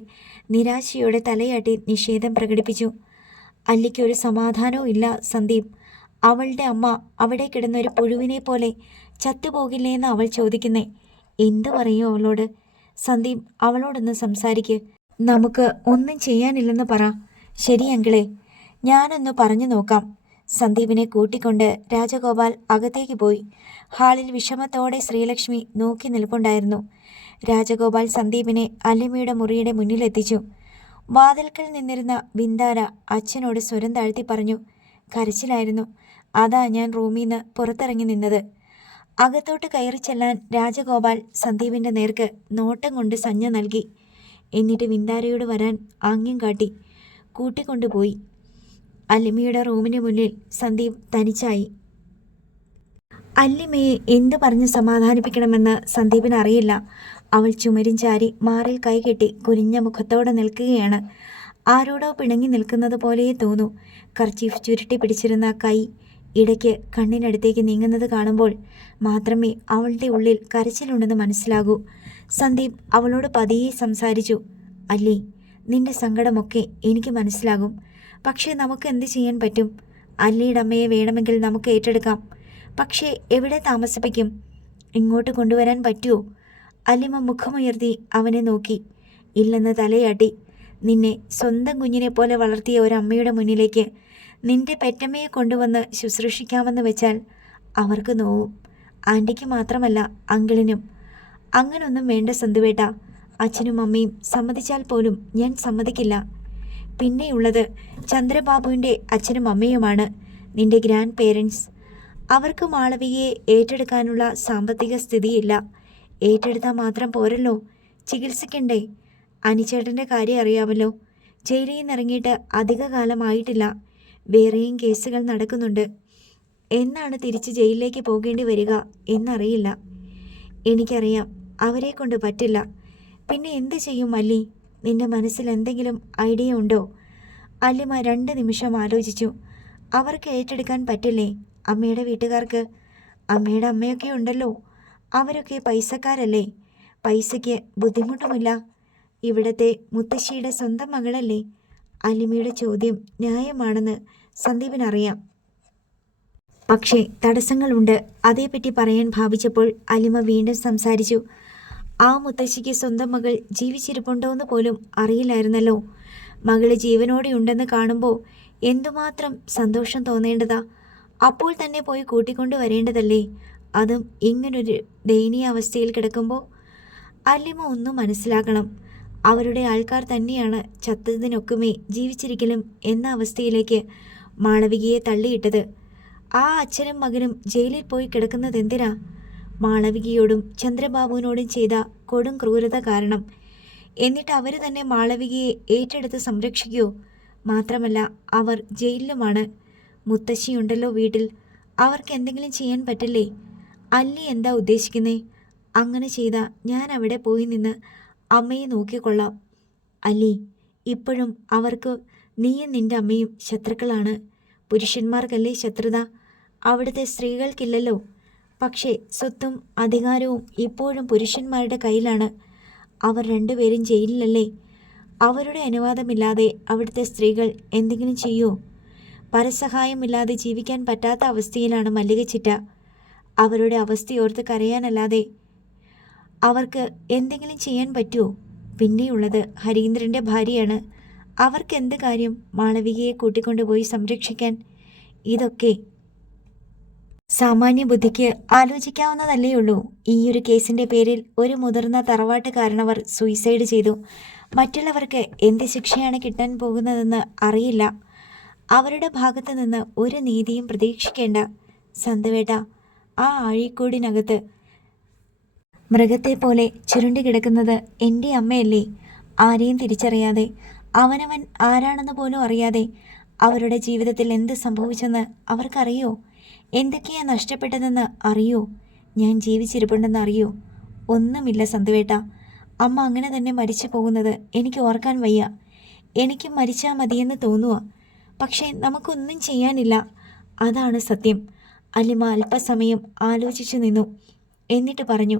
നിരാശയോടെ തലയാട്ടി നിഷേധം പ്രകടിപ്പിച്ചു. അല്ലിക്കൊരു സമാധാനവും ഇല്ല സന്ദീപ്. അവളുടെ അമ്മ അവിടെ കിടന്നൊരു പുഴുവിനെ പോലെ ചത്തുപോകില്ലേന്ന് അവൾ ചോദിക്കുന്നേ. എന്തു പറയും അവളോട്? സന്ദീപ് അവളോടൊന്ന് സംസാരിക്ക്. നമുക്ക് ഒന്നും ചെയ്യാനില്ലെന്ന് പറ. ശരി അങ്കിളെ, ഞാനൊന്ന് പറഞ്ഞു നോക്കാം. സന്ദീപിനെ കൂട്ടിക്കൊണ്ട് രാജഗോപാൽ അകത്തേക്ക് പോയി. ഹാളിൽ വിഷമത്തോടെ ശ്രീലക്ഷ്മി നോക്കി നിൽപ്പുണ്ടായിരുന്നു. രാജഗോപാൽ സന്ദീപിനെ അല്ലിമയുടെ മുറിയുടെ മുന്നിലെത്തിച്ചു. വാതിൽക്കൽ നിന്നിരുന്ന ബിന്ദാര അച്ഛനോട് സ്വരം താഴ്ത്തി പറഞ്ഞു. കരച്ചിലായിരുന്നു. അതാ ഞാൻ റൂമിൽ നിന്ന് പുറത്തിറങ്ങി നിന്നത്. അകത്തോട്ട് കയറി ചെല്ലാൻ രാജഗോപാൽ സന്ദീപിൻ്റെ നേർക്ക് നോട്ടം കൊണ്ട് സഞ്ജ നൽകി. എന്നിട്ട് ബിന്ദാരയോട് വരാൻ ആംഗ്യം കാട്ടി കൂട്ടിക്കൊണ്ടുപോയി. അല്ലിമയുടെ റൂമിന് മുന്നിൽ സന്ദീപ് തനിച്ചായി. അല്ലിമയെ എന്തു പറഞ്ഞ് സമാധാനിപ്പിക്കണമെന്ന് സന്ദീപിന് അറിയില്ല. അവൾ ചുമരും ചാരി മാറിൽ കൈകെട്ടി കുനിഞ്ഞ മുഖത്തോടെ നിൽക്കുകയാണ്. ആരോടോ പിണങ്ങി നിൽക്കുന്നത് പോലെയേ തോന്നൂ. കർച്ചീഫ് ചുരുട്ടി പിടിച്ചിരുന്ന കൈ ഇടയ്ക്ക് കണ്ണിനടുത്തേക്ക് നീങ്ങുന്നത് കാണുമ്പോൾ മാത്രമേ അവളുടെ ഉള്ളിൽ കരച്ചിലുണ്ടെന്ന് മനസ്സിലാകൂ. സന്ദീപ് അവളോട് പതിയെ സംസാരിച്ചു. അല്ലി, നിന്റെ സങ്കടമൊക്കെ എനിക്ക് മനസ്സിലാകും. പക്ഷേ നമുക്ക് എന്ത് ചെയ്യാൻ പറ്റും? അല്ലിയുടെ അമ്മയെ വേണമെങ്കിൽ നമുക്ക് ഏറ്റെടുക്കാം. പക്ഷേ എവിടെ താമസിപ്പിക്കും? ഇങ്ങോട്ട് കൊണ്ടുവരാൻ പറ്റുമോ? അല്ലിമ മുഖമുയർത്തി അവനെ നോക്കി. ഇല്ലെന്ന് തലയാട്ടി. നിന്നെ സ്വന്തം കുഞ്ഞിനെ പോലെ വളർത്തിയ ഒരമ്മയുടെ മുന്നിലേക്ക് നിന്റെ പെറ്റമ്മയെ കൊണ്ടുവന്ന് ശുശ്രൂഷിക്കാമെന്ന് വെച്ചാൽ അവർക്ക് നോവും. ആൻറ്റിക്ക് മാത്രമല്ല, അങ്കിളിനും. അങ്ങനൊന്നും വേണ്ട സന്തുവേട്ട. അച്ഛനും അമ്മയും സമ്മതിച്ചാൽ പോലും ഞാൻ സമ്മതിക്കില്ല. പിന്നെയുള്ളത് ചന്ദ്രബാബുവിൻ്റെ അച്ഛനും അമ്മയുമാണ്, നിന്റെ ഗ്രാൻഡ് പേരൻസ്. അവർക്ക് മാളവികയെ ഏറ്റെടുക്കാനുള്ള സാമ്പത്തിക സ്ഥിതിയില്ല. ഏറ്റെടുത്താൽ മാത്രം പോരല്ലോ, ചികിത്സിക്കണ്ടേ? അനിച്ചേട്ടൻ്റെ കാര്യം അറിയാമല്ലോ. ജയിലിൽ നിന്നിറങ്ങിയിട്ട് അധിക കാലമായിട്ടില്ല. വേറെയും കേസുകൾ നടക്കുന്നുണ്ട്. എന്നാണ് തിരിച്ച് ജയിലിലേക്ക് പോകേണ്ടി വരിക എന്നറിയില്ല. എനിക്കറിയാം അവരെ കൊണ്ട് പറ്റില്ല. പിന്നെ എന്ത് ചെയ്യും അല്ലി? നിന്റെ മനസ്സിൽ എന്തെങ്കിലും ഐഡിയ ഉണ്ടോ? അല്ലിമ 2 നിമിഷം ആലോചിച്ചു. അവർക്ക് ഏറ്റെടുക്കാൻ പറ്റില്ലേ? അമ്മയുടെ വീട്ടുകാർക്ക്? അമ്മയുടെ അമ്മയൊക്കെ ഉണ്ടല്ലോ. അവരൊക്കെ പൈസക്കാരല്ലേ? പൈസയ്ക്ക് ബുദ്ധിമുട്ടുമില്ല. ഇവിടത്തെ മുത്തശ്ശിയുടെ സ്വന്തം മകളല്ലേ? അലിമയുടെ ചോദ്യം ന്യായമാണെന്ന് സന്ദീപിനറിയാം. പക്ഷേ തടസ്സങ്ങളുണ്ട്. അതേപ്പറ്റി പറയാൻ ഭാവിച്ചപ്പോൾ അലിമ വീണ്ടും സംസാരിച്ചു. ആ മുത്തശ്ശിക്ക് സ്വന്തം മകൾ ജീവിച്ചിരിപ്പുണ്ടോയെന്ന് പോലും അറിയില്ലായിരുന്നല്ലോ. മകള് ജീവനോടെയുണ്ടെന്ന് കാണുമ്പോൾ എന്തുമാത്രം സന്തോഷം തോന്നേണ്ടതാ. അപ്പോൾ തന്നെ പോയി കൂട്ടിക്കൊണ്ടു വരേണ്ടതല്ലേ, അതും ഇങ്ങനൊരു ദയനീയ അവസ്ഥയിൽ കിടക്കുമ്പോൾ. അല്ലിമ ഒന്നും മനസ്സിലാക്കണം. അവരുടെ ആൾക്കാർ തന്നെയാണ് ചത്തതിനൊക്കുമേ ജീവിച്ചിരിക്കലും എന്ന അവസ്ഥയിലേക്ക് മാളവികയെ തള്ളിയിട്ടത്. ആ അച്ഛനും മകനും ജയിലിൽ പോയി കിടക്കുന്നതെന്തിനാ? മാളവികയോടും ചന്ദ്രബാബുവിനോടും ചെയ്ത കൊടും ക്രൂരത കാരണം. എന്നിട്ട് അവർ തന്നെ മാളവികയെ ഏറ്റെടുത്ത് സംരക്ഷിക്കൂ. മാത്രമല്ല അവർ ജയിലിലുമാണ്. മുത്തശ്ശിയുണ്ടല്ലോ വീട്ടിൽ, അവർക്ക് എന്തെങ്കിലും ചെയ്യാൻ പറ്റില്ലേ? അല്ലി എന്താ ഉദ്ദേശിക്കുന്നേ? അങ്ങനെ ചെയ്താൽ ഞാൻ അവിടെ പോയി നിന്ന് അമ്മയെ നോക്കിക്കൊള്ളാം. അല്ലി, ഇപ്പോഴും അവർക്ക് നീയും നിന്റെ അമ്മയും ശത്രുക്കളാണ്. പുരുഷന്മാർക്കല്ലേ ശത്രുത, അവിടുത്തെ സ്ത്രീകൾക്കില്ലല്ലോ. പക്ഷേ സ്വത്തും അധികാരവും ഇപ്പോഴും പുരുഷന്മാരുടെ കയ്യിലാണ്. അവർ രണ്ടുപേരും ജയിലിലല്ലേ. അവരുടെ അനുവാദമില്ലാതെ അവിടുത്തെ സ്ത്രീകൾ എന്തെങ്കിലും ചെയ്യുമോ? പരസഹായമില്ലാതെ ജീവിക്കാൻ പറ്റാത്ത അവസ്ഥയിലാണ് മല്ലികച്ചിറ്റ. അവരുടെ അവസ്ഥയോർത്ത് കരയാനല്ലാതെ അവർക്ക് എന്തെങ്കിലും ചെയ്യാൻ പറ്റുമോ? പിന്നെയുള്ളത് ഹരീന്ദ്രൻ്റെ ഭാര്യയാണ്. അവർക്ക് എന്ത് കാര്യം മാളവികയെ കൂട്ടിക്കൊണ്ടുപോയി സംരക്ഷിക്കാൻ? ഇതൊക്കെ സാമാന്യ ബുദ്ധിക്ക് ആലോചിക്കാവുന്നതല്ലേയുള്ളൂ. ഈയൊരു കേസിൻ്റെ പേരിൽ ഒരു മുതിർന്ന തറവാട്ട് കാരണവർ സൂയിസൈഡ് ചെയ്തു. മറ്റുള്ളവർക്ക് എന്ത് ശിക്ഷയാണ് കിട്ടാൻ പോകുന്നതെന്ന് അറിയില്ല. അവരുടെ ഭാഗത്ത് നിന്ന് ഒരു നീതിയും പ്രതീക്ഷിക്കേണ്ട. സന്തുവേട്ട, ആ ആഴിക്കൂടിനകത്ത് മൃഗത്തെ പോലെ ചുരുണ്ടി കിടക്കുന്നത് എൻ്റെ അമ്മയല്ലേ? ആരെയും തിരിച്ചറിയാതെ, അവനവൻ ആരാണെന്ന് പോലും അറിയാതെ അവരുടെ ജീവിതത്തിൽ എന്ത് സംഭവിച്ചെന്ന് അവർക്കറിയോ? എന്തൊക്കെയാണ് നഷ്ടപ്പെട്ടതെന്ന് അറിയോ? ഞാൻ ജീവിച്ചിരിപ്പുണ്ടെന്ന് അറിയോ? ഒന്നുമില്ല സന്തുവേട്ട. അമ്മ അങ്ങനെ തന്നെ മരിച്ചു പോകുന്നത് എനിക്ക് ഓർക്കാൻ വയ്യ. എനിക്കും മരിച്ചാൽ മതിയെന്ന് തോന്നുക. പക്ഷേ നമുക്കൊന്നും ചെയ്യാനില്ല. അതാണ് സത്യം. അലിമ അല്പസമയം ആലോചിച്ചു നിന്നു. എന്നിട്ട് പറഞ്ഞു,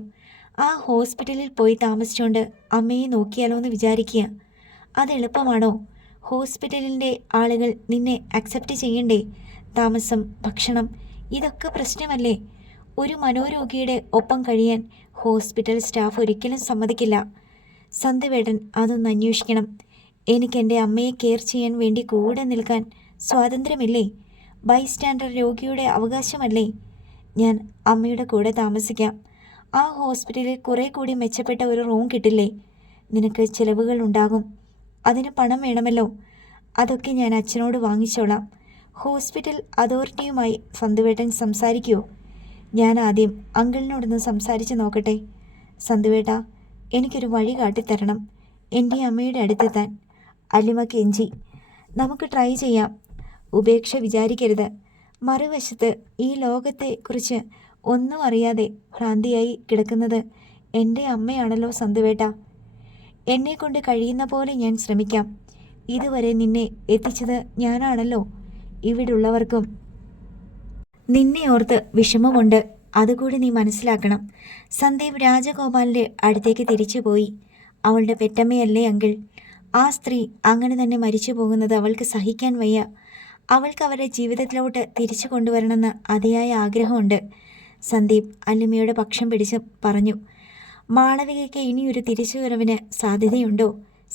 ആ ഹോസ്പിറ്റലിൽ പോയി താമസിച്ചുകൊണ്ട് അമ്മയെ നോക്കിയാലോ എന്ന് വിചാരിക്കുക. അത് എളുപ്പമാണോ? ഹോസ്പിറ്റലിൻ്റെ ആളുകൾ നിന്നെ അക്സെപ്റ്റ് ചെയ്യണ്ടേ? താമസം, ഭക്ഷണം, ഇതൊക്കെ പ്രശ്നമല്ലേ? ഒരു മനോരോഗിയുടെ ഒപ്പം കഴിയാൻ ഹോസ്പിറ്റൽ സ്റ്റാഫ് ഒരിക്കലും സമ്മതിക്കില്ല. സന്തുവേട്ടൻ അതൊന്ന് അന്വേഷിക്കണം. എനിക്ക് എൻ്റെ അമ്മയെ കെയർ ചെയ്യാൻ വേണ്ടി കൂടെ നിൽക്കാൻ സ്വാതന്ത്ര്യമില്ലേ? ബൈസ്റ്റാൻഡർ രോഗിയുടെ അവകാശമല്ലേ? ഞാൻ അമ്മയുടെ കൂടെ താമസിക്കാം. ആ ഹോസ്പിറ്റലിൽ കുറേ കൂടി മെച്ചപ്പെട്ട ഒരു റൂം കിട്ടില്ലേ? നിനക്ക് ചിലവുകൾ ഉണ്ടാകും. അതിന് പണം വേണമല്ലോ. അതൊക്കെ ഞാൻ അച്ഛനോട് വാങ്ങിച്ചോളാം. ഹോസ്പിറ്റൽ അതോറിറ്റിയുമായി സന്തുവേട്ടൻ സംസാരിക്കുമോ? ഞാൻ ആദ്യം അങ്കിളിനോടൊന്ന് സംസാരിച്ച് നോക്കട്ടെ. സന്തുവേട്ട, എനിക്കൊരു വഴി കാട്ടിത്തരണം എൻ്റെ അമ്മയുടെ അടുത്തെത്താൻ. അലിമ കെഞ്ചി. നമുക്ക് ട്രൈ ചെയ്യാം. ഉപേക്ഷ വിചാരിക്കരുത്. മറുവശത്ത് ഈ ലോകത്തെക്കുറിച്ച് ഒന്നും അറിയാതെ ഭ്രാന്തിയായി കിടക്കുന്നത് എൻ്റെ അമ്മയാണല്ലോ സന്തുവേട്ട. എന്നെക്കൊണ്ട് കഴിയുന്ന പോലെ ഞാൻ ശ്രമിക്കാം. ഇതുവരെ നിന്നെ എത്തിച്ചത് ഞാനാണല്ലോ. ഇവിടുള്ളവർക്കും നിന്നെ ഓർത്ത് വിഷമമുണ്ട്. അതുകൂടി നീ മനസ്സിലാക്കണം. സന്ദീപ് രാജഗോപാലിൻ്റെ അടുത്തേക്ക് തിരിച്ചുപോയി. അവളുടെ പെറ്റമ്മയല്ലേ അങ്കിൾ? ആ സ്ത്രീ അങ്ങനെ തന്നെ മരിച്ചു പോകുന്നത് അവൾക്ക് സഹിക്കാൻ വയ്യ. അവൾക്ക് അവരുടെ ജീവിതത്തിലോട്ട് തിരിച്ചു കൊണ്ടുവരണമെന്ന് അതിയായ ആഗ്രഹമുണ്ട്. സന്ദീപ് അല്ലിമയുടെ പക്ഷം പിടിച്ച് പറഞ്ഞു. മാളവികയ്ക്ക് ഇനിയൊരു തിരിച്ചുവരവിന് സാധ്യതയുണ്ടോ?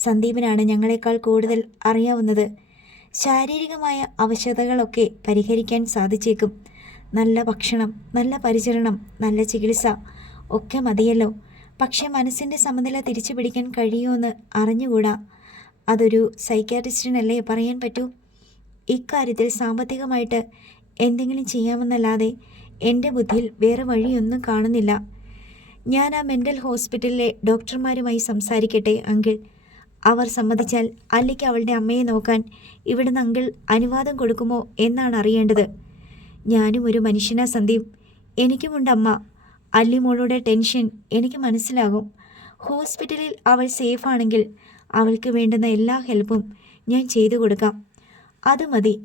സന്ദീപിനാണ് ഞങ്ങളെക്കാൾ കൂടുതൽ അറിയാവുന്നത്. ശാരീരികമായ അവശതകളൊക്കെ പരിഹരിക്കാൻ സാധിച്ചേക്കും. നല്ല ഭക്ഷണം, നല്ല പരിചരണം, നല്ല ചികിത്സ ഒക്കെ മതിയല്ലോ. പക്ഷേ മനസ്സിൻ്റെ സമനില തിരിച്ചു പിടിക്കാൻ കഴിയുമെന്ന് അറിഞ്ഞുകൂടാ. അതൊരു സൈക്യാട്രിസ്റ്റിനല്ലേ പറയാൻ പറ്റൂ. ഇക്കാര്യത്തിൽ സാമ്പത്തികമായിട്ട് എന്തെങ്കിലും ചെയ്യാമെന്നല്ലാതെ എൻ്റെ ബുദ്ധിയിൽ വേറെ വഴിയൊന്നും കാണുന്നില്ല. ഞാൻ ആ മെൻ്റൽ ഹോസ്പിറ്റലിലെ ഡോക്ടർമാരുമായി സംസാരിക്കട്ടെ അങ്കിൾ. അവർ സമ്മതിച്ചാൽ അല്ലിക്ക് അവളുടെ അമ്മയെ നോക്കാൻ ഇവിടുന്ന് അങ്കിൾ അനുവാദം കൊടുക്കുമോ എന്നാണ് അറിയേണ്ടത്. ഞാനും ഒരു മനുഷ്യനാ സന്ദീപ്. എനിക്കുമുണ്ട് അമ്മ. അല്ലി മോളുടെ ടെൻഷൻ എനിക്ക് മനസ്സിലാകും. ഹോസ്പിറ്റലിൽ അവൾ സേഫാണെങ്കിൽ അവൾക്ക് വേണ്ടുന്ന എല്ലാ ഹെൽപ്പും ഞാൻ ചെയ്തു കൊടുക്കാം. അത് മതി.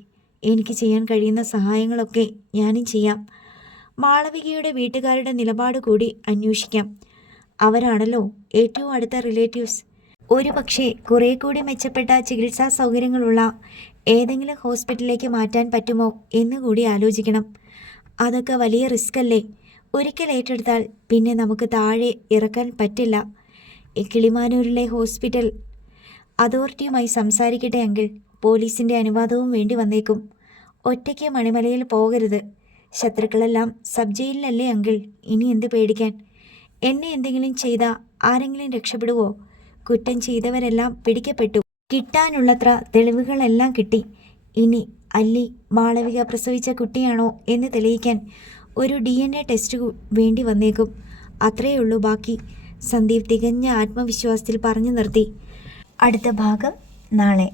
എനിക്ക് ചെയ്യാൻ കഴിയുന്ന സഹായങ്ങളൊക്കെ ഞാനും ചെയ്യാം. മാളവികയുടെ വീട്ടുകാരുടെ നിലപാട് കൂടി അന്വേഷിക്കാം. അവരാണല്ലോ ഏറ്റവും അടുത്ത റിലേറ്റീവ്സ്. ഒരു പക്ഷേ കുറേ കൂടി മെച്ചപ്പെട്ട ചികിത്സാ സൗകര്യങ്ങളുള്ള ഏതെങ്കിലും ഹോസ്പിറ്റലിലേക്ക് മാറ്റാൻ പറ്റുമോ എന്നുകൂടി ആലോചിക്കണം. അതൊക്കെ വലിയ റിസ്ക് അല്ലേ? ഒരിക്കൽ ഏറ്റെടുത്താൽ പിന്നെ നമുക്ക് താഴെ ഇറക്കാൻ പറ്റില്ല. കിളിമാനൂരിലെ ഹോസ്പിറ്റൽ അതോറിറ്റിയുമായി സംസാരിക്കട്ടെ അങ്കിൾ. പോലീസിൻ്റെ അനുവാദവും വേണ്ടി വന്നേക്കും. ഒറ്റയ്ക്ക് മണിമലയിൽ പോകരുത്. ശത്രുക്കളെല്ലാം സബ് ജയിലിലല്ലേ അങ്കിൾ. ഇനി എന്ത് പേടിക്കാൻ? എന്നെ എന്തെങ്കിലും ചെയ്താൽ ആരെങ്കിലും രക്ഷപ്പെടുവോ? കുറ്റം ചെയ്തവരെല്ലാം പിടിക്കപ്പെട്ടു. കിട്ടാനുള്ളത്ര തെളിവുകളെല്ലാം കിട്ടി. ഇനി അല്ലി മാളവിക പ്രസവിച്ച കുട്ടിയാണോ എന്ന് തെളിയിക്കാൻ ഒരു DNA ടെസ്റ്റ് വേണ്ടി വന്നേക്കും. അത്രയുള്ളൂ ബാക്കി. സന്ദീപ് തികഞ്ഞ ആത്മവിശ്വാസത്തിൽ പറഞ്ഞു നിർത്തി. അടുത്ത ഭാഗം നാളെ.